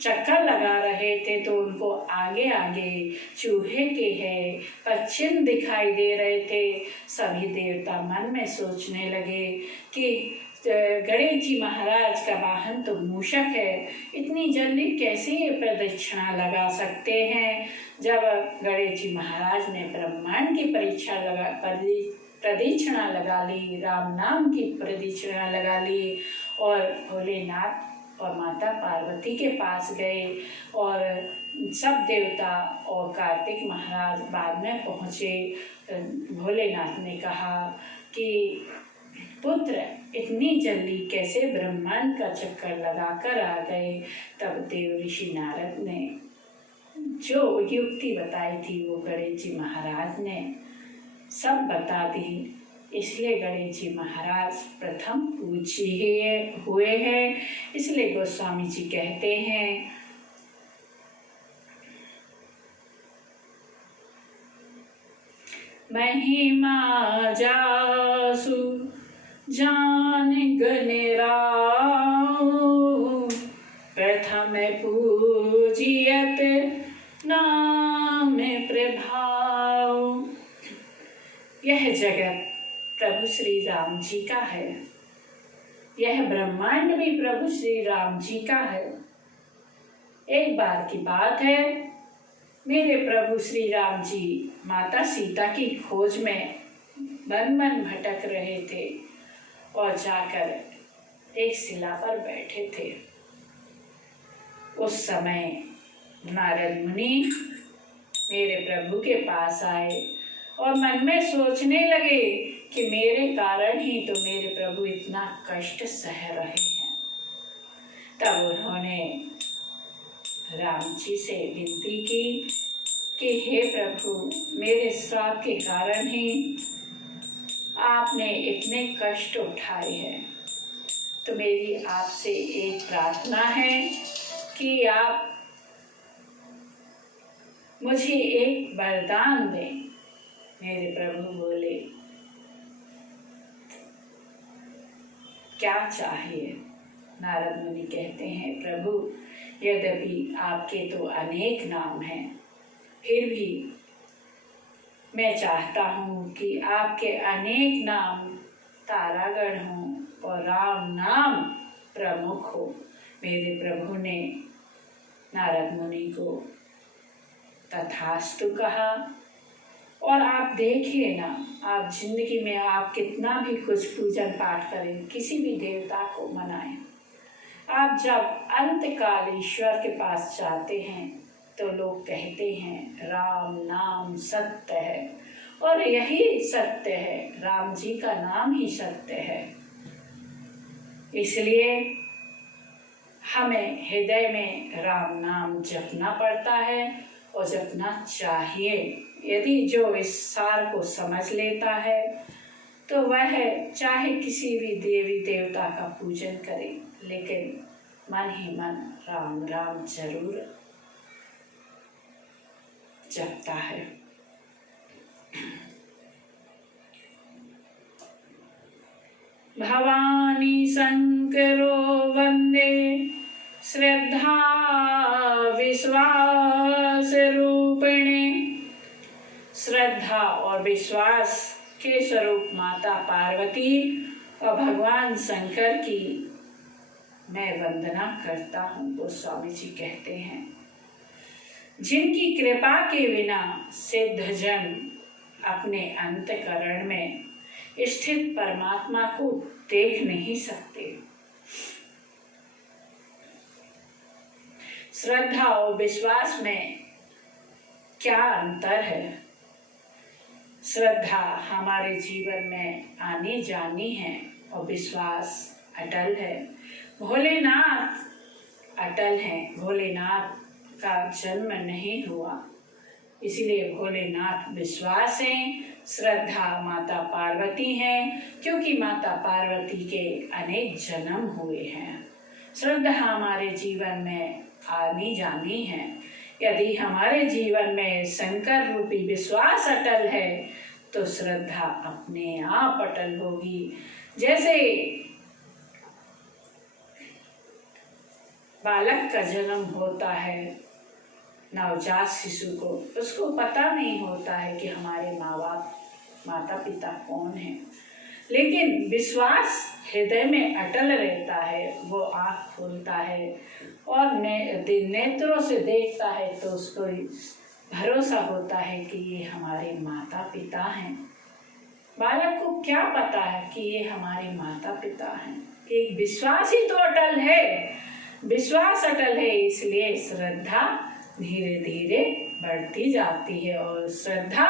चक्कर लगा रहे थे तो उनको आगे आगे चूहे के है पश्चिम दिखाई दे रहे थे। सभी देवता मन में सोचने लगे कि गणेश जी महाराज का वाहन तो मूषक है, इतनी जल्दी कैसे ये प्रदक्षिणा लगा सकते हैं। जब गणेश जी महाराज ने ब्रह्मांड की प्रदक्षिणा लगा ली, राम नाम की प्रदक्षिणा लगा ली और भोलेनाथ और माता पार्वती के पास गए और सब देवता और कार्तिक महाराज बाद में पहुँचे। भोलेनाथ ने कहा कि पुत्र इतनी जल्दी कैसे ब्रह्मांड का चक्कर लगाकर आ गए। तब देव ऋषि नारद ने जो युक्ति बताई थी वो गणेश जी महाराज ने सब बता दी। इसलिए गणेश जी महाराज प्रथम पूज्य हुए हैं। इसलिए गोस्वामी जी कहते हैं, महिमा जासु जान गणराव, प्रथम पूजियत नाम प्रभाव। यह जगत प्रभु श्री राम जी का है, यह ब्रह्मांड भी प्रभु श्री राम जी का है। एक बार की बात है, मेरे प्रभु श्री राम जी माता सीता की खोज में मन भटक रहे थे और जाकर एक शिला पर बैठे थे। उस समय नारद मुनि मेरे प्रभु के पास आए और मन में सोचने लगे कि मेरे कारण ही तो मेरे प्रभु इतना कष्ट सह रहे हैं। तब उन्होंने राम जी से विनती की कि हे प्रभु, मेरे श्राप के कारण ही आपने इतने कष्ट उठाए हैं, तो मेरी आपसे एक प्रार्थना है कि आप मुझे एक वरदान दें। मेरे प्रभु बोले, क्या चाहिए? नारद मुनि कहते हैं, प्रभु यद्यपि आपके तो अनेक नाम हैं, फिर भी मैं चाहता हूँ कि आपके अनेक नाम तारागण हों और राम नाम प्रमुख हो। मेरे प्रभु ने नारद मुनि को तथास्तु कहा। और आप देखिए ना, आप जिंदगी में आप कितना भी कुछ पूजन पाठ करें, किसी भी देवता को मनाएं, आप जब अंतकाल ईश्वर के पास जाते हैं तो लोग कहते हैं राम नाम सत्य है, और यही सत्य है, राम जी का नाम ही सत्य है। इसलिए हमें हृदय में राम नाम जपना पड़ता है और जपना चाहिए। यदि जो इस सार को समझ लेता है तो वह चाहे किसी भी देवी देवता का पूजन करे, लेकिन मन ही मन राम राम जरूर जपता है। भवानी शंकरो वंदे श्रद्धा विश्वास रूपिणे। श्रद्धा और विश्वास के स्वरूप माता पार्वती और भगवान शंकर की मैं वंदना करता हूँ। गोस्वामी जी कहते हैं, जिनकी कृपा के बिना सिद्धजन अपने अंतःकरण में स्थित परमात्मा को देख नहीं सकते। श्रद्धा और विश्वास में क्या अंतर है? श्रद्धा हमारे जीवन में आनी जानी है और विश्वास अटल है। भोलेनाथ अटल हैं। भोलेनाथ का जन्म नहीं हुआ, इसलिए भोलेनाथ विश्वास हैं। श्रद्धा माता पार्वती हैं, क्योंकि माता पार्वती के अनेक जन्म हुए हैं। श्रद्धा हमारे जीवन में आनी जानी है। यदि हमारे जीवन में शंकर रूपी विश्वास अटल है तो श्रद्धा अपने आप अटल होगी। जैसे बालक का जन्म होता है, नवजात शिशु को, उसको पता नहीं होता है कि हमारे माँ बाप माता पिता कौन है, लेकिन विश्वास हृदय में अटल रहता है। वो आँख खोलता है और नेत्रों से देखता है तो उसको भरोसा होता है कि ये हमारे माता पिता हैं। बालक को क्या पता है कि ये हमारे माता पिता हैं? एक विश्वास ही तो अटल है। विश्वास अटल है, इसलिए श्रद्धा धीरे धीरे बढ़ती जाती है और श्रद्धा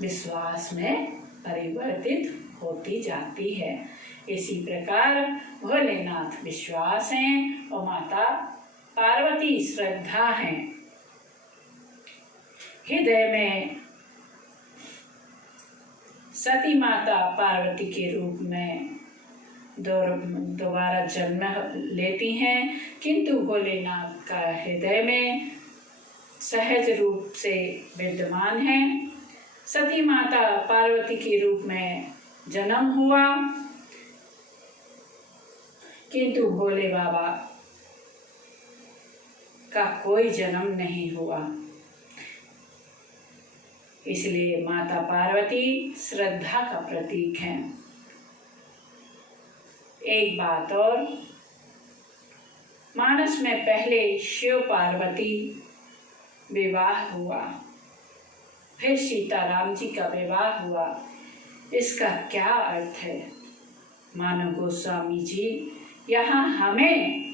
विश्वास में परिवर्तित होती जाती है। इसी प्रकार भोलेनाथ विश्वास हैं और माता पार्वती श्रद्धा हैं। हृदय में सती माता पार्वती के रूप में दोबारा जन्म लेती हैं, किंतु भोलेनाथ का हृदय में सहज रूप से विद्यमान है। सती माता पार्वती के रूप में जन्म हुआ, किंतु भोले बाबा का कोई जन्म नहीं हुआ। इसलिए माता पार्वती श्रद्धा का प्रतीक है। एक बात और, मानस में पहले शिव पार्वती विवाह हुआ, फिर सीताराम जी का विवाह हुआ। इसका क्या अर्थ है? मानव गोस्वामी जी यहाँ हमें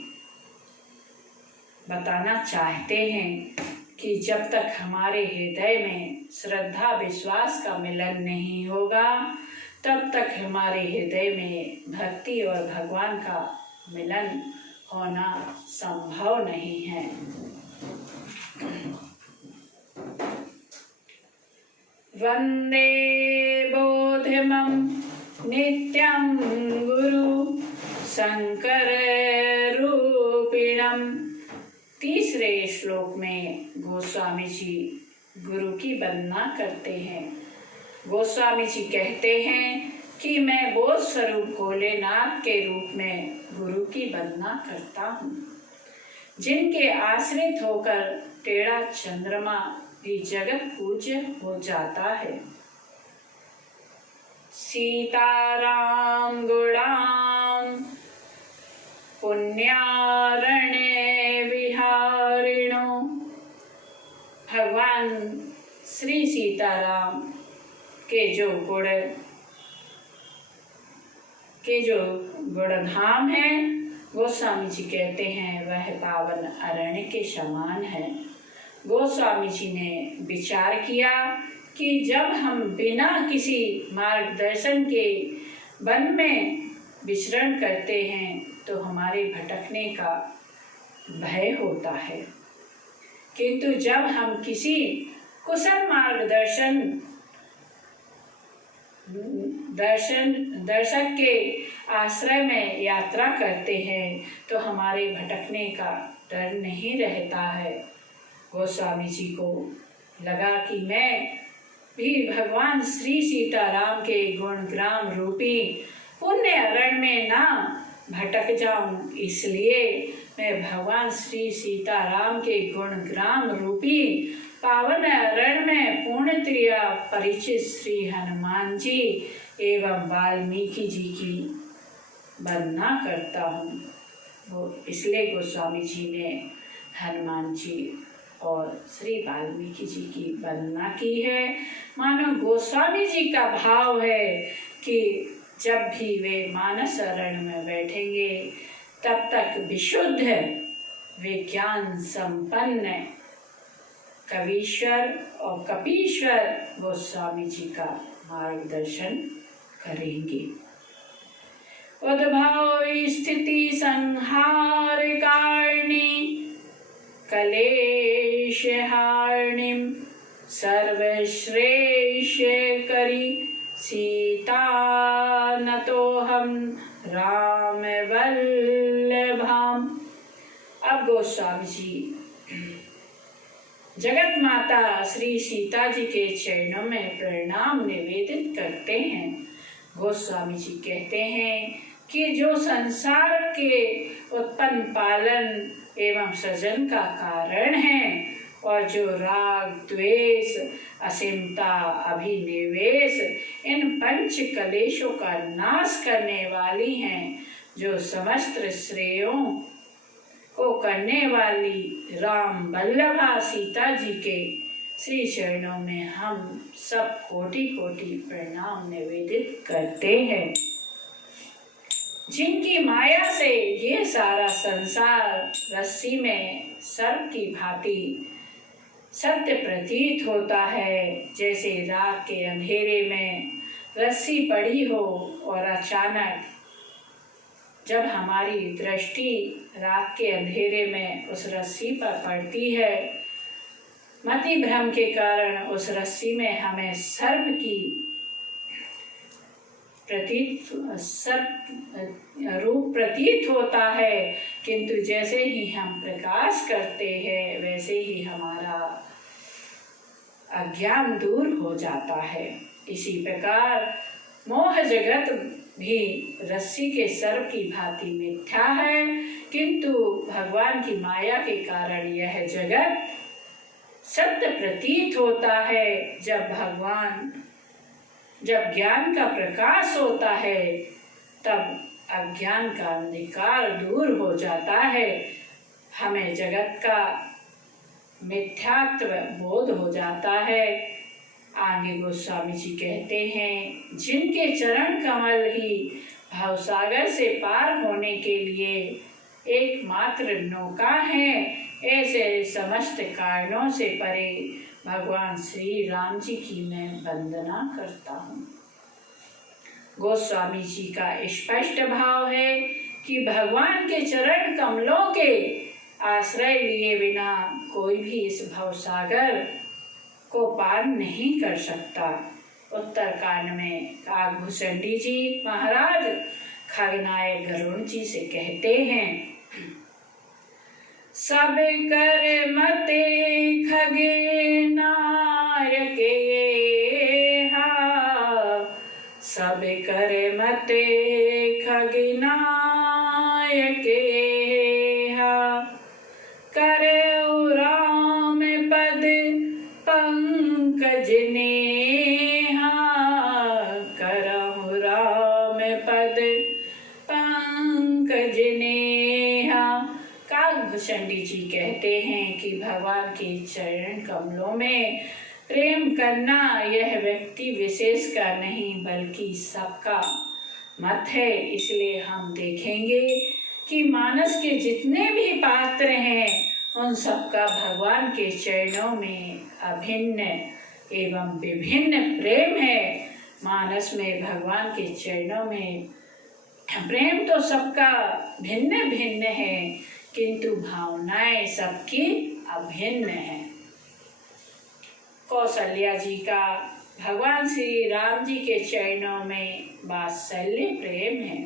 बताना चाहते हैं कि जब तक हमारे हृदय में श्रद्धा विश्वास का मिलन नहीं होगा, तब तक हमारे हृदय में भक्ति और भगवान का मिलन होना संभव नहीं है। वंदे बोधिमं नित्यं गुरु शंकर रूपिणम। तीसरे श्लोक में गोस्वामी जी गुरु की वंदना करते हैं। गोस्वामी जी कहते हैं कि मैं बोध स्वरूप भोलेनाथ के रूप में गुरु की वंदना करता हूँ, जिनके आश्रित होकर टेढ़ा चंद्रमा भी जगत पूज्य हो जाता है। सीताराम गुणाम पुण्यारण्य विहारिणो। भगवान श्री सीताराम के जो गुणधाम है, गोस्वामी जी कहते हैं वह पावन अरण्य के समान है। गोस्वामी जी ने विचार किया कि जब हम बिना किसी मार्गदर्शन के वन में विचरण करते हैं तो हमारे भटकने का भय होता है, किंतु जब हम किसी कुशल दर्शक के आश्रय में यात्रा करते हैं तो हमारे भटकने का डर नहीं रहता है। गोस्वामी जी को लगा कि मैं भी भगवान श्री सीताराम के गुणग्राम रूपी पुण्य अरण्य में ना भटक जाऊं, इसलिए मैं भगवान श्री सीताराम के गुणग्राम रूपी पावन अरण्य में पूर्णतया परिचित श्री हनुमान जी एवं वाल्मीकि जी की वंदना करता हूँ। इसलिए गोस्वामी जी ने हनुमान जी और श्री वाल्मीकि जी की वंदना की है। मानो गोस्वामी जी का भाव है कि जब भी वे मानस अरण्य में बैठेंगे तब तक विशुद्ध विज्ञान संपन्न कवीश्वर और कपीश्वर गोस्वामी जी का मार्गदर्शन करेंगे। उद्भव स्थिति संहार कारिणी कलेश हारिणीं सर्वश्रेष्ठ करी सीता नतोहम राम वल्लभाम। अब गोस्वामी जी जगत माता श्री सीता जी के चरणों में प्रणाम निवेदित करते हैं। गोस्वामी जी कहते हैं कि जो संसार के उत्पन्न पालन एवं सृजन का कारण है और जो राग द्वेष असीमता अभिनिवेश इन पंच कलेशों का नाश करने वाली हैं, जो समस्त श्रेयों को करने वाली राम वल्लभा सीता जी के श्री चरणों में हम सब कोटि कोटि प्रणाम निवेदित करते हैं। जिनकी माया से ये सारा संसार रस्सी में सर्प की भांति सत्य प्रतीत होता है, जैसे रात के अंधेरे में रस्सी पड़ी हो और अचानक जब हमारी दृष्टि रात के अंधेरे में उस रस्सी पर पड़ती है, मति भ्रम के कारण उस रस्सी में हमें सर्प की रूप प्रतीत होता है, किंतु जैसे ही हम प्रकाश करते हैं वैसे ही हमारा अज्ञान दूर हो जाता है। इसी प्रकार मोह जगत भी रस्सी के सर्प की भांति मिथ्या है, किंतु भगवान की माया के कारण यह जगत सत्य प्रतीत होता है। जब ज्ञान का प्रकाश होता है तब अज्ञान का अंधकार दूर हो जाता है, हमें जगत का मिथ्यात्व बोध हो जाता है। आगे गोस्वामी जी कहते हैं, जिनके चरण कमल ही भवसागर से पार होने के लिए एकमात्र नौका है, ऐसे समस्त कारणों से परे भगवान श्री राम जी की मैं वंदना करता हूँ। गोस्वामी जी का स्पष्ट भाव है कि भगवान के चरण कमलों के आश्रय लिए बिना कोई भी इस भवसागर को पार नहीं कर सकता। उत्तरकांड में काकभूषणी जी महाराज खगनायक गरुड़ जी से कहते हैं, सब कर मते खगनायके सब कर मते खगनायके करऊ राम पद पंकज नेहा करऊ राम पद पंकज नेहा। काकभूषणी जी कहते हैं कि भगवान के चरण कमलों में प्रेम करना यह व्यक्ति विशेष का नहीं बल्कि सबका मत है। इसलिए हम देखेंगे कि मानस के जितने भी पात्र हैं उन सबका भगवान के चरणों में अभिन्न एवं विभिन्न प्रेम है। मानस में भगवान के चरणों में प्रेम तो सबका भिन्न भिन्न है, किंतु भावनाएं सबकी अभिन्न है। कौशल्या जी का भगवान श्री राम जी के चरणों में वात्सल्य प्रेम है।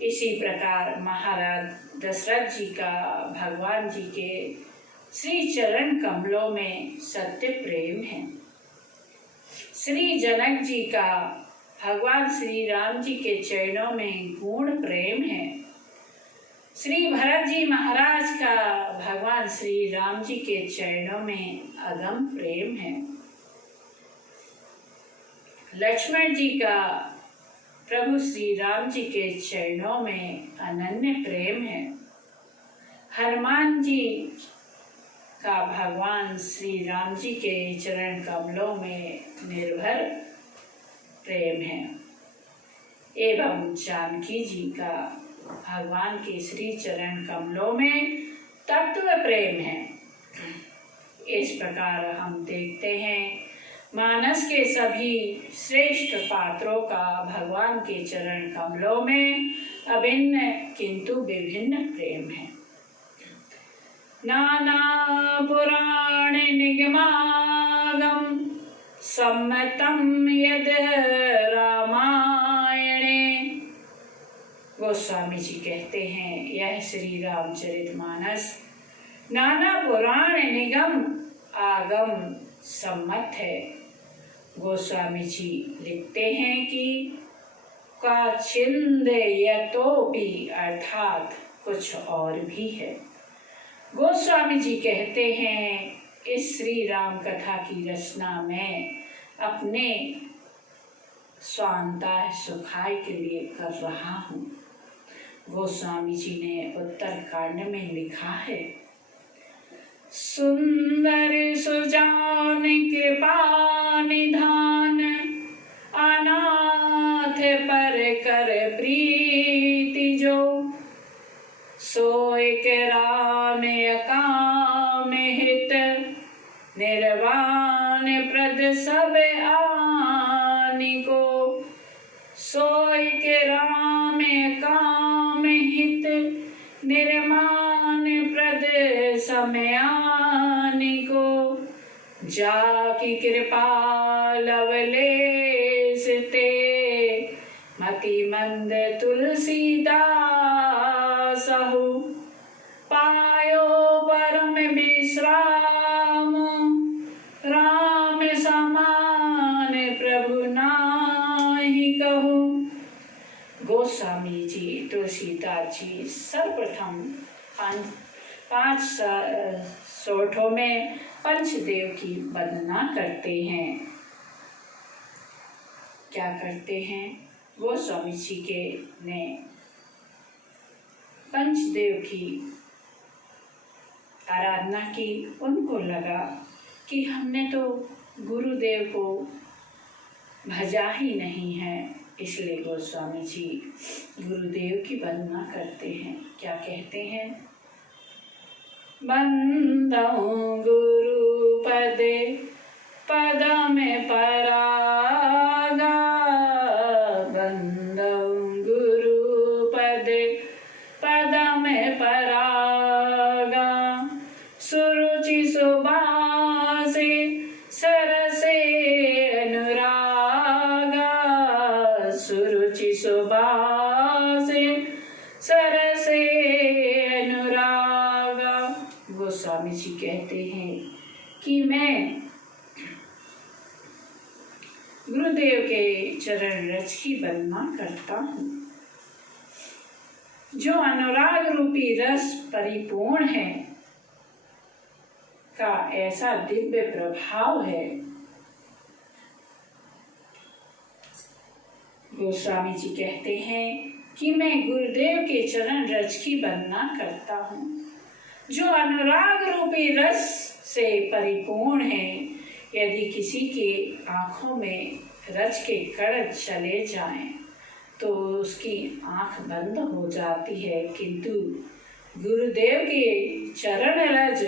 इसी प्रकार महाराज दशरथ जी का भगवान जी के श्री चरण कमलों में सत्य प्रेम है। श्री जनक जी का भगवान श्री राम जी के चरणों में गूढ़ प्रेम है। श्री भरत जी महाराज का भगवान श्री राम जी के चरणों में अगम प्रेम है। लक्ष्मण जी का प्रभु श्री राम जी के चरणों में अनन्य प्रेम है। हनुमान जी का भगवान श्री राम जी के चरण कमलों में निर्भर प्रेम है एवं जानकी जी का भगवान के श्री चरण कमलों में तत्व प्रेम है। इस प्रकार हम देखते हैं मानस के सभी श्रेष्ठ पात्रों का भगवान के चरण कमलों में अभिन्न किंतु विभिन्न प्रेम है। नाना पुराण निगमागम सम्मतम यद रामायणे। गोस्वामी जी कहते हैं यह श्री रामचरितमानस नाना पुराण निगम आगम सम्मत है। गोस्वामी जी लिखते हैं कि काचिंद यतोपि अर्थात कुछ और भी है। गोस्वामी जी कहते हैं इस श्री राम कथा की रचना में अपने स्वांतः सुखाय के लिए कर रहा हूँ। गोस्वामी जी ने उत्तरकांड में लिखा है, सुंदर सुजान कृपा निधान अनाथ पर कर प्रीति जो सोय के राम अकाम हित निर्वाण प्रद सब आनि को। सोय के राम काम हित निर्माण प्रद समयानि को। जाकी कृपा लवलेस ते मति मंद तुलसीदास हु। पायो परम विश्राम राम समान प्रभु नाहि कहूँ। गोस्वामी जी तुलसीदास जी सर्वप्रथम 5 सोठों में पंचदेव की वंदना करते हैं। क्या करते हैं? गोस्वामी जी के ने पंचदेव की आराधना की। उनको लगा कि हमने तो गुरुदेव को भजा ही नहीं है, इसलिए गोस्वामी जी गुरुदेव की वंदना करते हैं। क्या कहते हैं? बंदौ गुरु पदे पद में परागा। बंदौ गुरु पदे पद में परागा। सुरुचि सुबासे सरसे अनुरागा। सुरुचि सुबासे सरसे अनुरागा। गोस्वामी जी कहते हैं कि मैं गुरुदेव के चरण रज की वंदना करता हूँ। जो अनुराग रूपी रस परिपूर्ण है का ऐसा दिव्य प्रभाव है। गोस्वामी जी कहते हैं कि मैं गुरुदेव के चरण रज की वंदना करता हूँ। जो अनुराग रूपी रस से परिपूर्ण है। यदि किसी के आँखों में रज के कण चले जाएं तो उसकी आँख बंद हो जाती है, किंतु गुरुदेव के चरण रज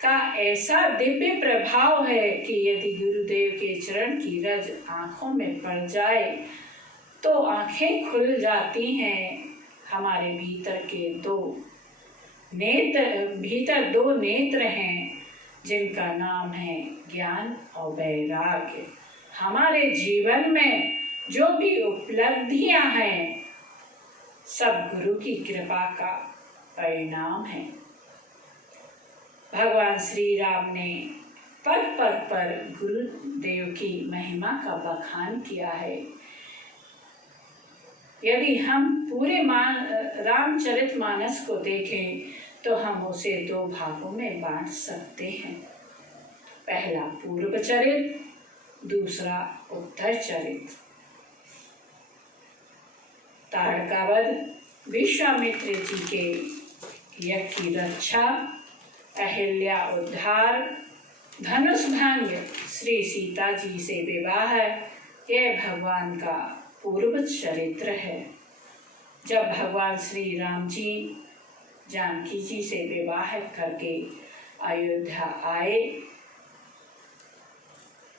का ऐसा दिव्य प्रभाव है कि यदि गुरुदेव के चरण की रज आँखों में पड़ जाए तो आँखें खुल जाती हैं। हमारे भीतर दो नेत्र हैं जिनका नाम है ज्ञान और वैराग्य। हमारे जीवन में जो भी उपलब्धियां हैं सब गुरु की कृपा का परिणाम है। भगवान श्री राम ने पग पग पर गुरुदेव की महिमा का बखान किया है। यदि हम पूरे रामचरितमानस को देखें तो हम उसे 2 भागों में बांट सकते हैं। पहला पूर्व चरित, दूसरा उत्तर चरित। ताड़कावध विश्वामित्र जी के यज्ञ की रक्षा, अहिल्या उद्धार, धनुष भंग, श्री सीता जी से विवाह, यह भगवान का पूर्व चरित्र है। जब भगवान श्री राम जी जानकी जी से विवाह करके अयोध्या आए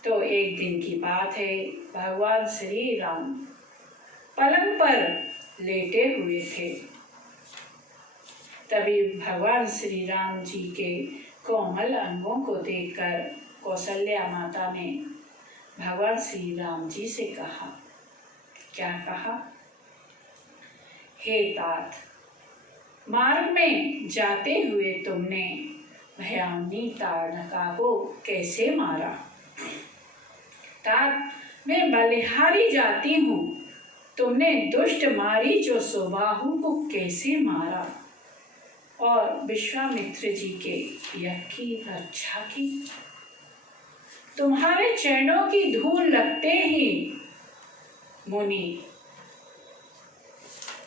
तो एक दिन की बात है, भगवान श्री राम पलंग पर लेटे हुए थे। तभी भगवान श्री राम जी के कोमल अंगों को देखकर कौशल्या माता ने भगवान श्री राम जी से कहा, क्या कहा? हे तात, मार्ग में जाते हुए तुमने भयावनी ताड़का को कैसे मारा? तात, मैं बलिहारी जाती हूँ, तुमने दुष्ट मारी जो सुबाहु को कैसे मारा और विश्वामित्र जी के यज्ञ की रक्षा की? तुम्हारे चरणों की धूल लगते ही मुनि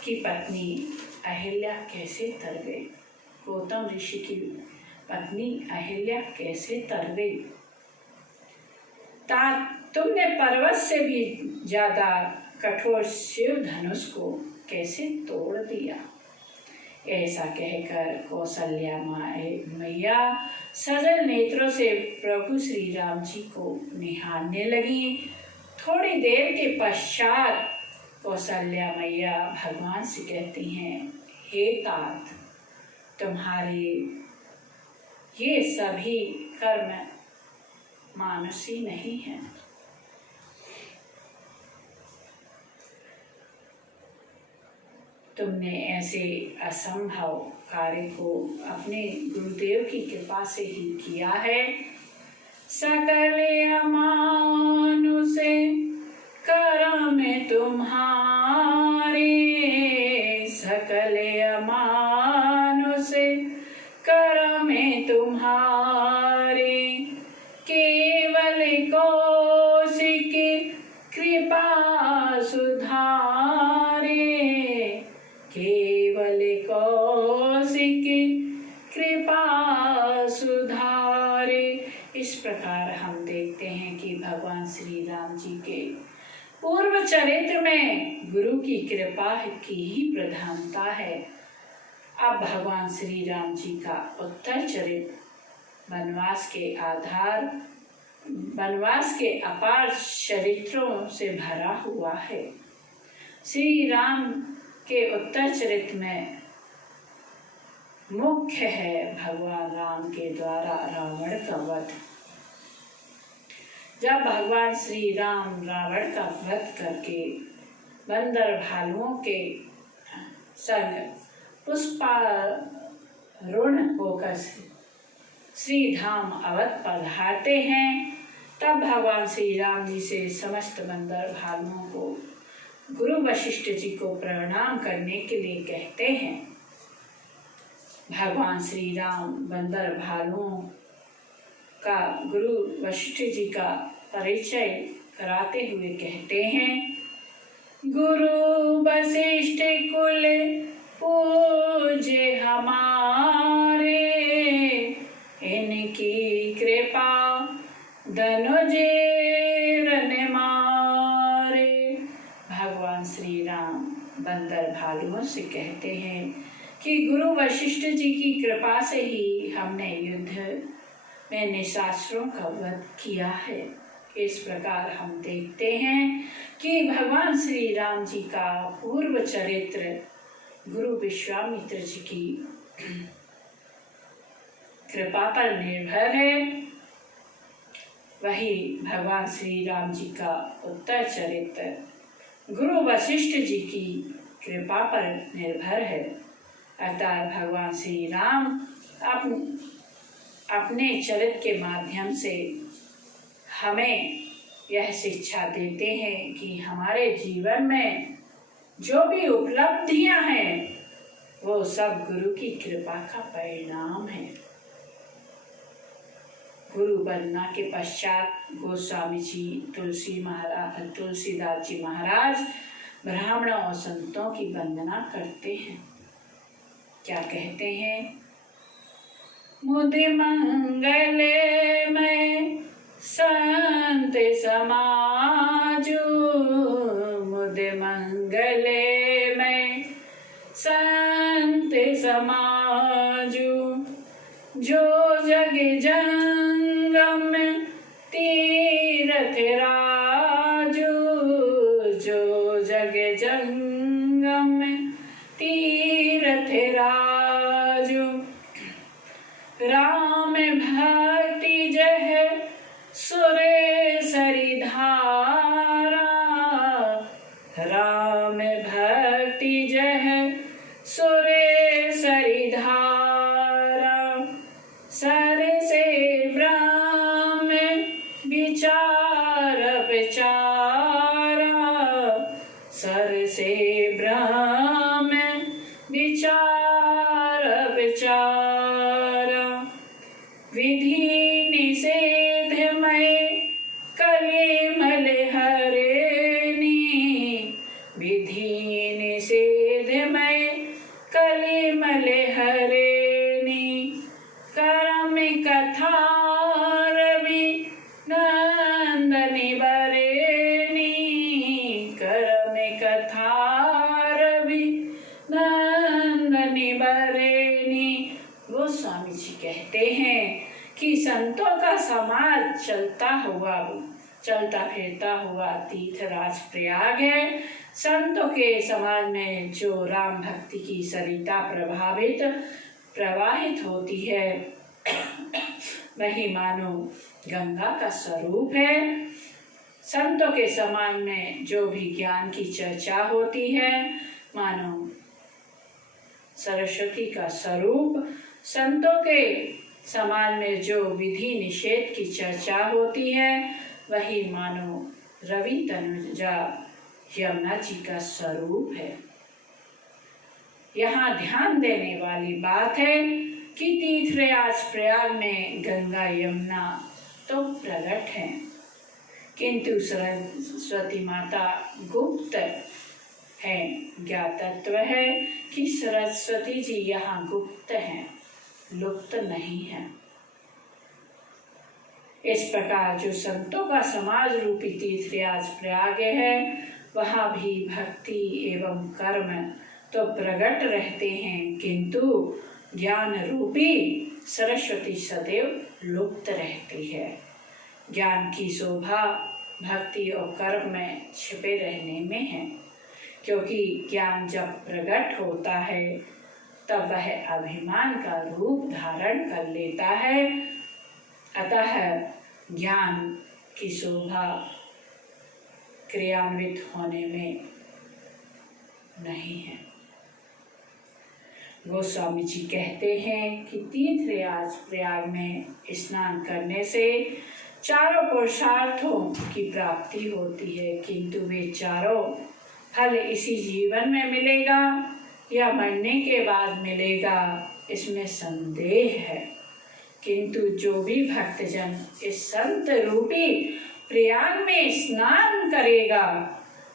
की पत्नी अहिल्या कैसे तर गई? गौतम ऋषि की पत्नी अहिल्या कैसे तर गई? तुमने पर्वत से भी ज्यादा कठोर शिव धनुष को कैसे तोड़ दिया? ऐसा कहकर कौशल्या मैया सजल नेत्रों से प्रभु श्री राम जी को निहारने लगी। थोड़ी देर के पश्चात कौशल्या मैया भगवान से कहती हैं, हे तात, तुम्हारे ये सभी कर्म मानुषी नहीं है। तुमने ऐसे असंभव कार्य को अपने गुरुदेव की कृपा से ही किया है। सकल अमानुषे करम तुम्हारे, सकल अमानुषे करम तुम्हारे, केवल कौशिक कृपा सुधारे, केवल कौशिक कृपा सुधारे। इस प्रकार हम देखते हैं कि भगवान श्री राम जी के पूर्व चरित्र में गुरु की कृपा की ही प्रधानता है। अब भगवान श्री राम जी का उत्तर चरित्र वनवास के अपार चरित्रों से भरा हुआ है। श्री राम के उत्तर चरित्र में मुख्य है भगवान राम के द्वारा रावण का वध। जब भगवान श्री राम रावण का वध करके बंदर भालुओं के संग पुष्पारूढ़ होकर श्री धाम अवध पधारते हैं, तब भगवान श्री राम जी से समस्त बंदर भालुओं को गुरु वशिष्ठ जी को प्रणाम करने के लिए कहते हैं। भगवान श्री राम बंदर भालुओं का गुरु वशिष्ठ जी का परिचय कराते हुए कहते हैं, गुरु वशिष्ठ कुल पूज्य हमारे, इनकी कृपा धनुजे रन मारे। भगवान श्री राम बंदर भालुओं से कहते हैं कि गुरु वशिष्ठ जी की कृपा से ही हमने युद्ध में निशाचरों का वध किया है। इस प्रकार हम देखते हैं कि भगवान श्री राम जी का पूर्व चरित्र गुरु विश्वामित्र जी की कृपा पर निर्भर है, वही भगवान श्री राम जी का उत्तर चरित्र गुरु वशिष्ठ जी की कृपा पर निर्भर है। अतः भगवान श्री राम अपने चरित्र के माध्यम से हमें यह शिक्षा देते हैं कि हमारे जीवन में जो भी उपलब्धियां हैं वो सब गुरु की कृपा का परिणाम है। गुरु बनना के पश्चात गोस्वामी जी, तुलसीदास जी महाराज ब्राह्मणों और संतों की वंदना करते हैं। क्या कहते हैं? मुदि मंगले में संत समाजू, मुदि मंगले में संत समाजू, जो जग जंगम तीरथ राजू, जो जग जंगम तीरथ राजू, राम भक्ति जह सुरेसरि धारा, राम भक्ति जह सुरेसरि धारा, सर से ब्रह्म विचार विचारा, सर से ब्रह्म विचार विचारा, विधि निषेधमय कलिमल हरेनी, विधि निषेधमय कलिमल हरेनी, कर्म कथा रवि नंदनी बरेनी, कर्म कथा रवि नंदनी बरेनी। गोस्वामी जी कहते हैं कि संतों का समाज चलता फिरता हुआ तीर्थराज प्रयाग है। संतों के समाज में जो राम भक्ति की सरिता प्रवाहित होती है वही मानो गंगा का स्वरूप है। संतों के समाज में जो भी ज्ञान की चर्चा होती है मानो सरस्वती का स्वरूप। संतों के समाज में जो विधि निषेध की चर्चा होती है वही मानो रवि तनुजा यमुना जी का स्वरूप है। यहाँ ध्यान देने वाली बात है कि तीर्थराज प्रयाग में गंगा यमुना तो प्रकट है, किंतु सरस्वती माता गुप्त है। ज्ञातत्व है कि सरस्वती जी यहाँ गुप्त हैं, लुप्त नहीं है। इस प्रकार जो संतों का समाज रूपी तीर्थराज प्रयाग है वहाँ भी भक्ति एवं कर्म तो प्रकट रहते हैं, किंतु ज्ञान रूपी सरस्वती सदैव लुप्त रहती है। ज्ञान की शोभा भक्ति और कर्म में छिपे रहने में है, क्योंकि ज्ञान जब प्रकट होता है तब वह अभिमान का रूप धारण कर लेता है। अतः ज्ञान की शोभा क्रियान्वित होने में नहीं है। गोस्वामी जी कहते हैं कि तीर्थराज प्रयाग में स्नान करने से चारों पुरुषार्थों की प्राप्ति होती है, किंतु वे चारों फल इसी जीवन में मिलेगा या मरने के बाद मिलेगा इसमें संदेह है। किंतु जो भी भक्तजन इस संत रूपी प्रयाग में स्नान करेगा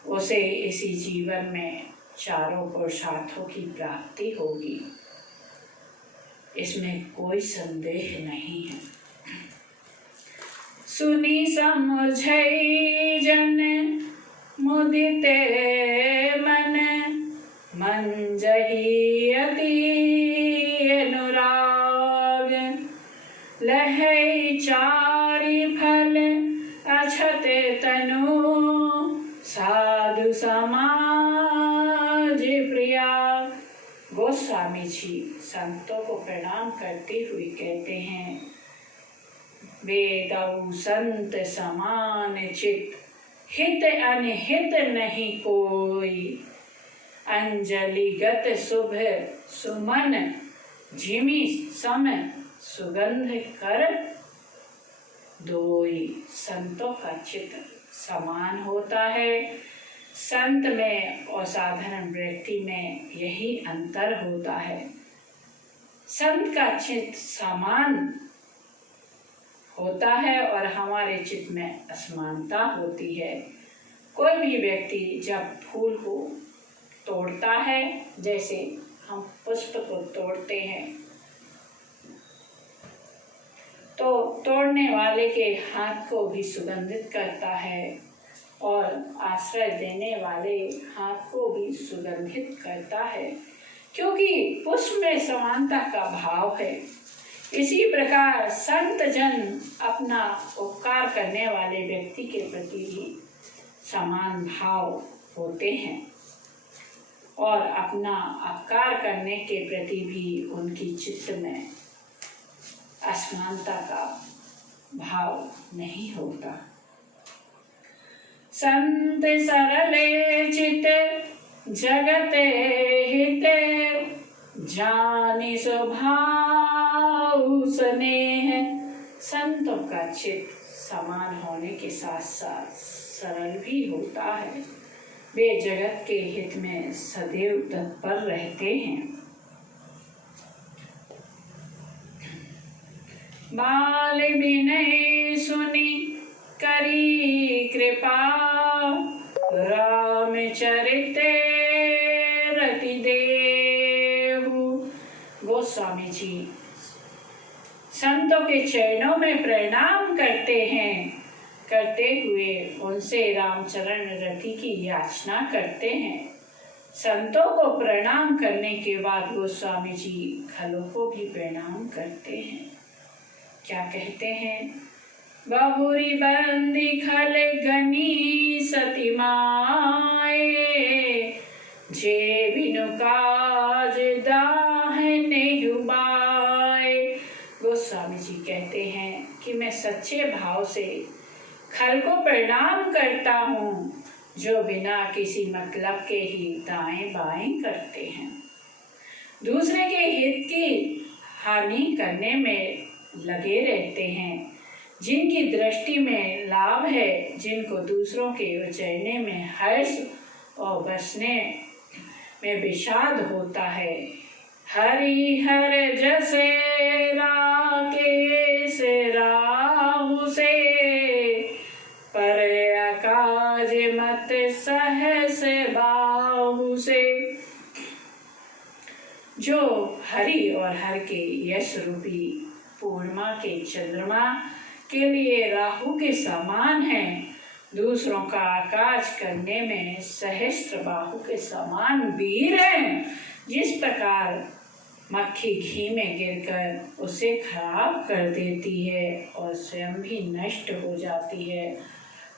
उसे इसी जीवन में चारों पुरुषार्थों की प्राप्ति होगी, इसमें कोई संदेह नहीं है। सुनी समुझई जन मुदिते मन, मंजहि अति अनुराग, लहै चारि फल अछत तनु, साधु समाज प्रिया। गोस्वामी जी संतों को प्रणाम करते हुए कहते हैं, वेदौ संत समान चित, हित अनहित नहीं कोई, अंजलि गत शुभ सुमन, झिमी सम सुगंध कर दोई। संतों का चित्त समान होता है। संत में और साधारण व्यक्ति में यही अंतर होता है। संत का चित्त समान होता है और हमारे चित्त में असमानता होती है। कोई भी व्यक्ति जब फूल को तोड़ता है, जैसे हम पुष्प को तोड़ते हैं तो तोड़ने वाले के हाथ को भी सुगंधित करता है और आश्रय देने वाले हाथ को भी सुगंधित करता है, क्योंकि पुष्प में समानता का भाव है। इसी प्रकार संत जन अपना उपकार करने वाले व्यक्ति के प्रति भी समान भाव होते हैं और अपना अपकार करने के प्रति भी उनकी चित्त में असमानता का भाव नहीं होता। संत सरले चित जगत हिते जानि स्वभाव स्नेह। संतों का चित्त समान होने के साथ साथ सरल भी होता है। वे जगत के हित में सदैव तत्पर रहते हैं। बाल विनय सुनी करी कृपा रामचरित रति देहु। गोस्वामी जी संतों के चरणों में प्रणाम करते हैं, करते हुए उनसे रामचरण रति की याचना करते हैं। संतों को प्रणाम करने के बाद गोस्वामी जी खलों को भी प्रणाम करते हैं। क्या कहते हैं? बहुरी बंदी खल गनी सती माए, जे बिनु काज दाहने डुबाए। गोस्वामी जी कहते हैं कि मैं सच्चे भाव से खल को प्रणाम करता हूँ, जो बिना किसी मतलब के ही दाएं बाएं करते हैं, दूसरे के हित की हानि करने में लगे रहते हैं, जिनकी दृष्टि में लाभ है, जिनको दूसरों के उचैने में हर्ष और बसने में विषाद होता है। हरि हर जसे राकेश राहु से, पर अकाज मत सहस बाहु से। जो हरि और हर के यश रूपी पूर्णिमा के चंद्रमा के लिए राहु के समान है, दूसरों का आकाश करने में सहस्त्र बाहु के समान वीर है। जिस प्रकार मक्खी घी में गिरकर उसे खराब कर देती है और स्वयं भी नष्ट हो जाती है,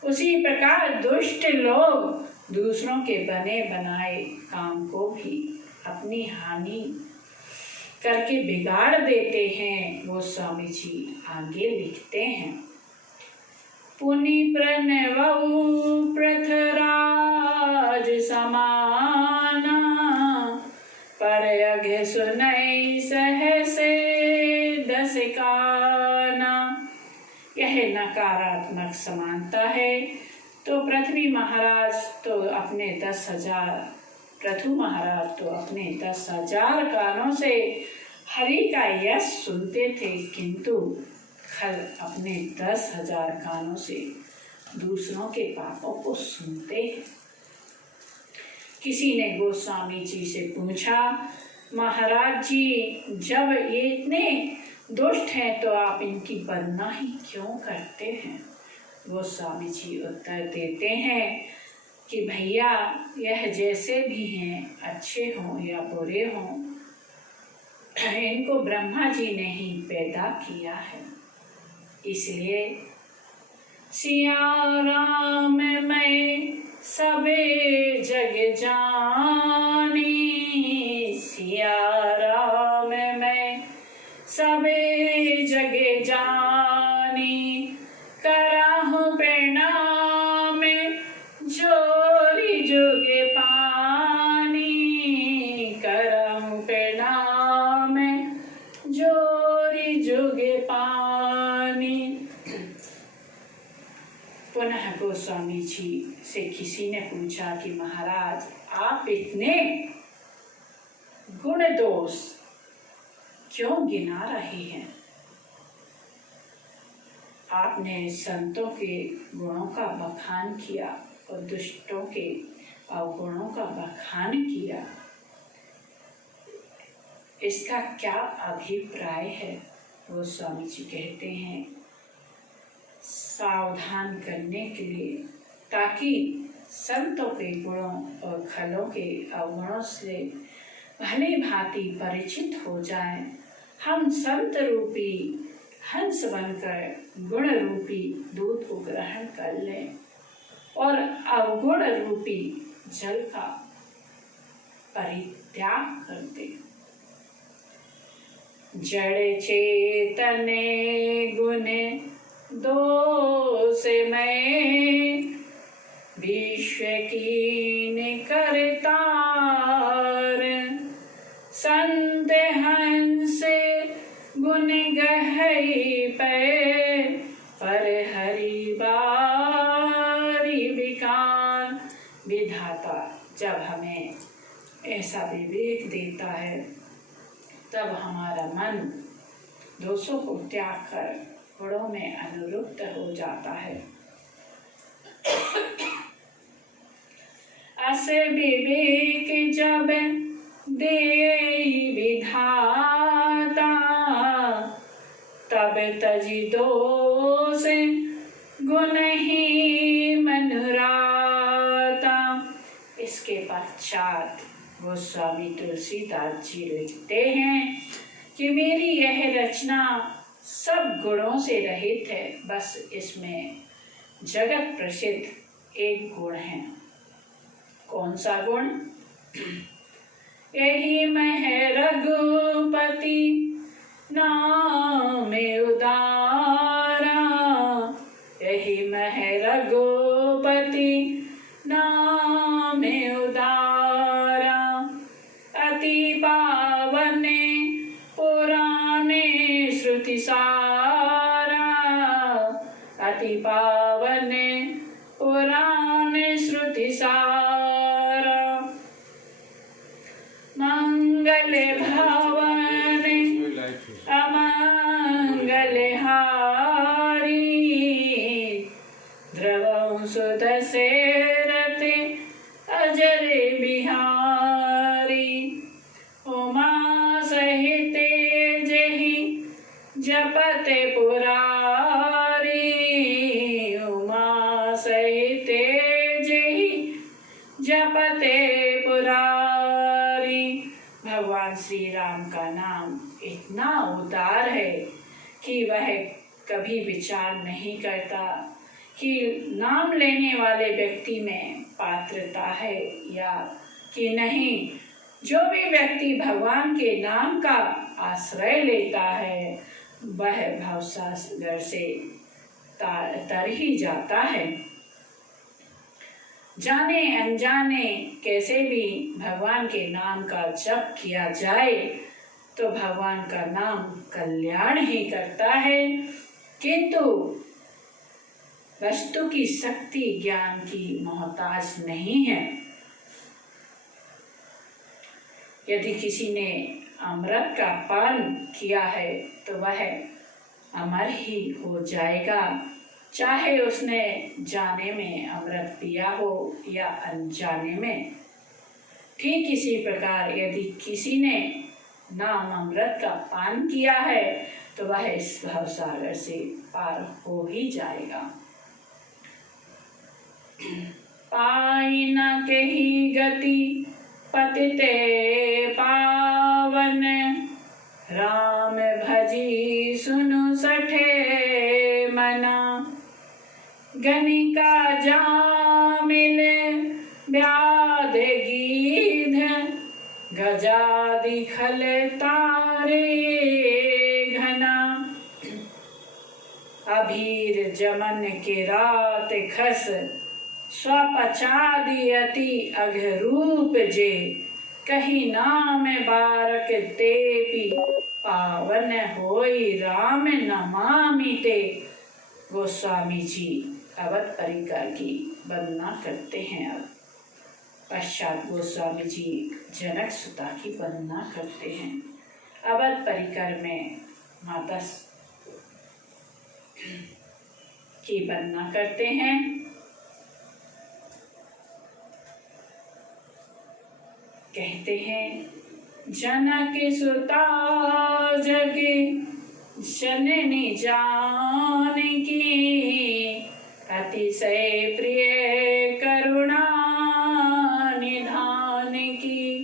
उसी प्रकार दुष्ट लोग दूसरों के बने बनाए काम को भी अपनी हानि करके बिगाड़ देते हैं। गोस्वामी जी आगे लिखते हैं, पुनि प्रणवउ पृथ्वीराज समाना, पर अघ सुनई सहसे दस काना। यह नकारात्मक समानता है तो पृथ्वी महाराज तो अपने 10,000 पृथु महाराज तो अपने 10,000 कानों से हरि का यश सुनते थे, किंतु खल अपने 10,000 कानों से दूसरों के पापों को सुनते हैं। किसी ने गोस्वामी जी से पूछा, महाराज जी जब ये इतने दुष्ट हैं तो आप इनकी बदनामी क्यों करते हैं? गोस्वामी जी उत्तर देते हैं कि भैया यह जैसे भी हैं, अच्छे हों या बुरे हों, इनको ब्रह्मा जी ने ही पैदा किया है। इसलिए सिया राम मैं सबे जग जानी, सिया राम मैं सबे जग जानी, कराहूं प्रणाम जोरी जुगे पानी, कराहूं प्रणाम जोरी जुगे पानी। पुनः गोस्वामी जी से किसी ने पूछा कि महाराज आप इतने गुण दोष क्यों गिना रहे हैं? आपने संतों के गुणों का बखान किया और दुष्टों के अवगुणों का बखान किया। इसका क्या अभिप्राय है? वो स्वामी जी कहते हैं, सावधान करने के लिए, ताकि संतों के गुणों और खलों के अवगुणों से भली भांति परिचित हो जाएं। हम संत रूपी हंस बनकर गुण रूपी दूध को ग्रहण कर लें और अवगुण रूपी जल का परित्याग कर दें। जड़ चेतने गुण दोष में विश्व कीन करतार, संत हंस गुण गहई पे पर हरि बारी विकार। विधाता जब हमें ऐसा विवेक देता है तब हमारा मन दोषों को त्याग कर गुणों में अनुरुक्त हो जाता है। अस विवेक जब दे विधाता, तब तजी दोष गुण ही मनुराता। इसके पश्चात गोस्वामी तुलसीदास जी लिखते हैं कि मेरी यह रचना सब गुणों से रहित है, बस इसमें जगत प्रसिद्ध एक गुण है। कौन सा गुण? यही मैं रघुपति नाम उदारा, यही मैं रघुपति नाम उदारा। अति पावन पुराने श्रुति सारा, अति पावन पुराने श्रुति सारा। मंगल भवन अमंगल हारी, द्रवं सुत सेरत अजर बिहारी। उमा सहित जहि जपत पुरारी, उमा सहित जहि जपत पुरारी। भगवान श्री राम का नाम इतना उदार है कि वह कभी विचार नहीं करता कि नाम लेने वाले व्यक्ति में पात्रता है या कि नहीं। जो भी व्यक्ति भगवान के नाम का आश्रय लेता है वह भवसागर से तर ही जाता है। जाने अनजाने कैसे भी भगवान के नाम का जप किया जाए तो भगवान का नाम कल्याण ही करता है, किंतु वस्तु की शक्ति ज्ञान की मोहताज नहीं है। यदि किसी ने अमृत का पान किया है तो वह अमर ही हो जाएगा, चाहे उसने जाने में अमृत पिया हो या अनजाने में। ठीक इसी प्रकार यदि किसी ने नाम अमृत का पान किया है तो वह इस भवसागर से पार हो ही जाएगा। पाई न कही गति पतिते पावन, राम भजी सुनु सठे मना। गणिका जामिल व्याध गीध, गजादि खल तारे घना। अभीर जमन के रात खस, स्वपचादि अति अघरूप जे। कही नाम बारक तेपी, पावन होई राम नमामि ते। गोस्वामी जी अवध परिकर की वंदना करते हैं। अब पश्चात गोस्वामी जी जनक सुता की वंदना करते हैं। अवध परिकर में माता की वंदना करते हैं। कहते हैं जनक सुता जग जननी जानकी, अतिशय प्रिय करुणा निधान की।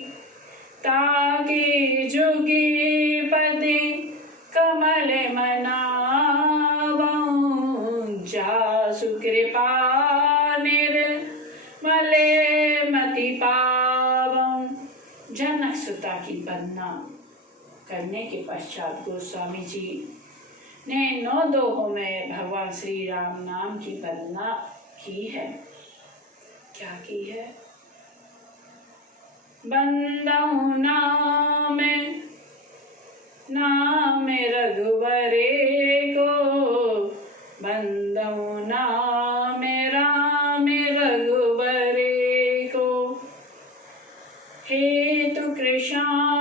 ताके जुगे पदे कमल मनावं, जासु कृपा निर्मले मति पावं। जनक सुता की वंदना करने के पश्चात गोस्वामी जी ने 9 दोहों में भगवान श्री राम नाम की वंदना की है। क्या की है? बंदहु नाम नाम रघुवरे को, बंदहु नाम राम रघुवरे को। हेतु कृष्ण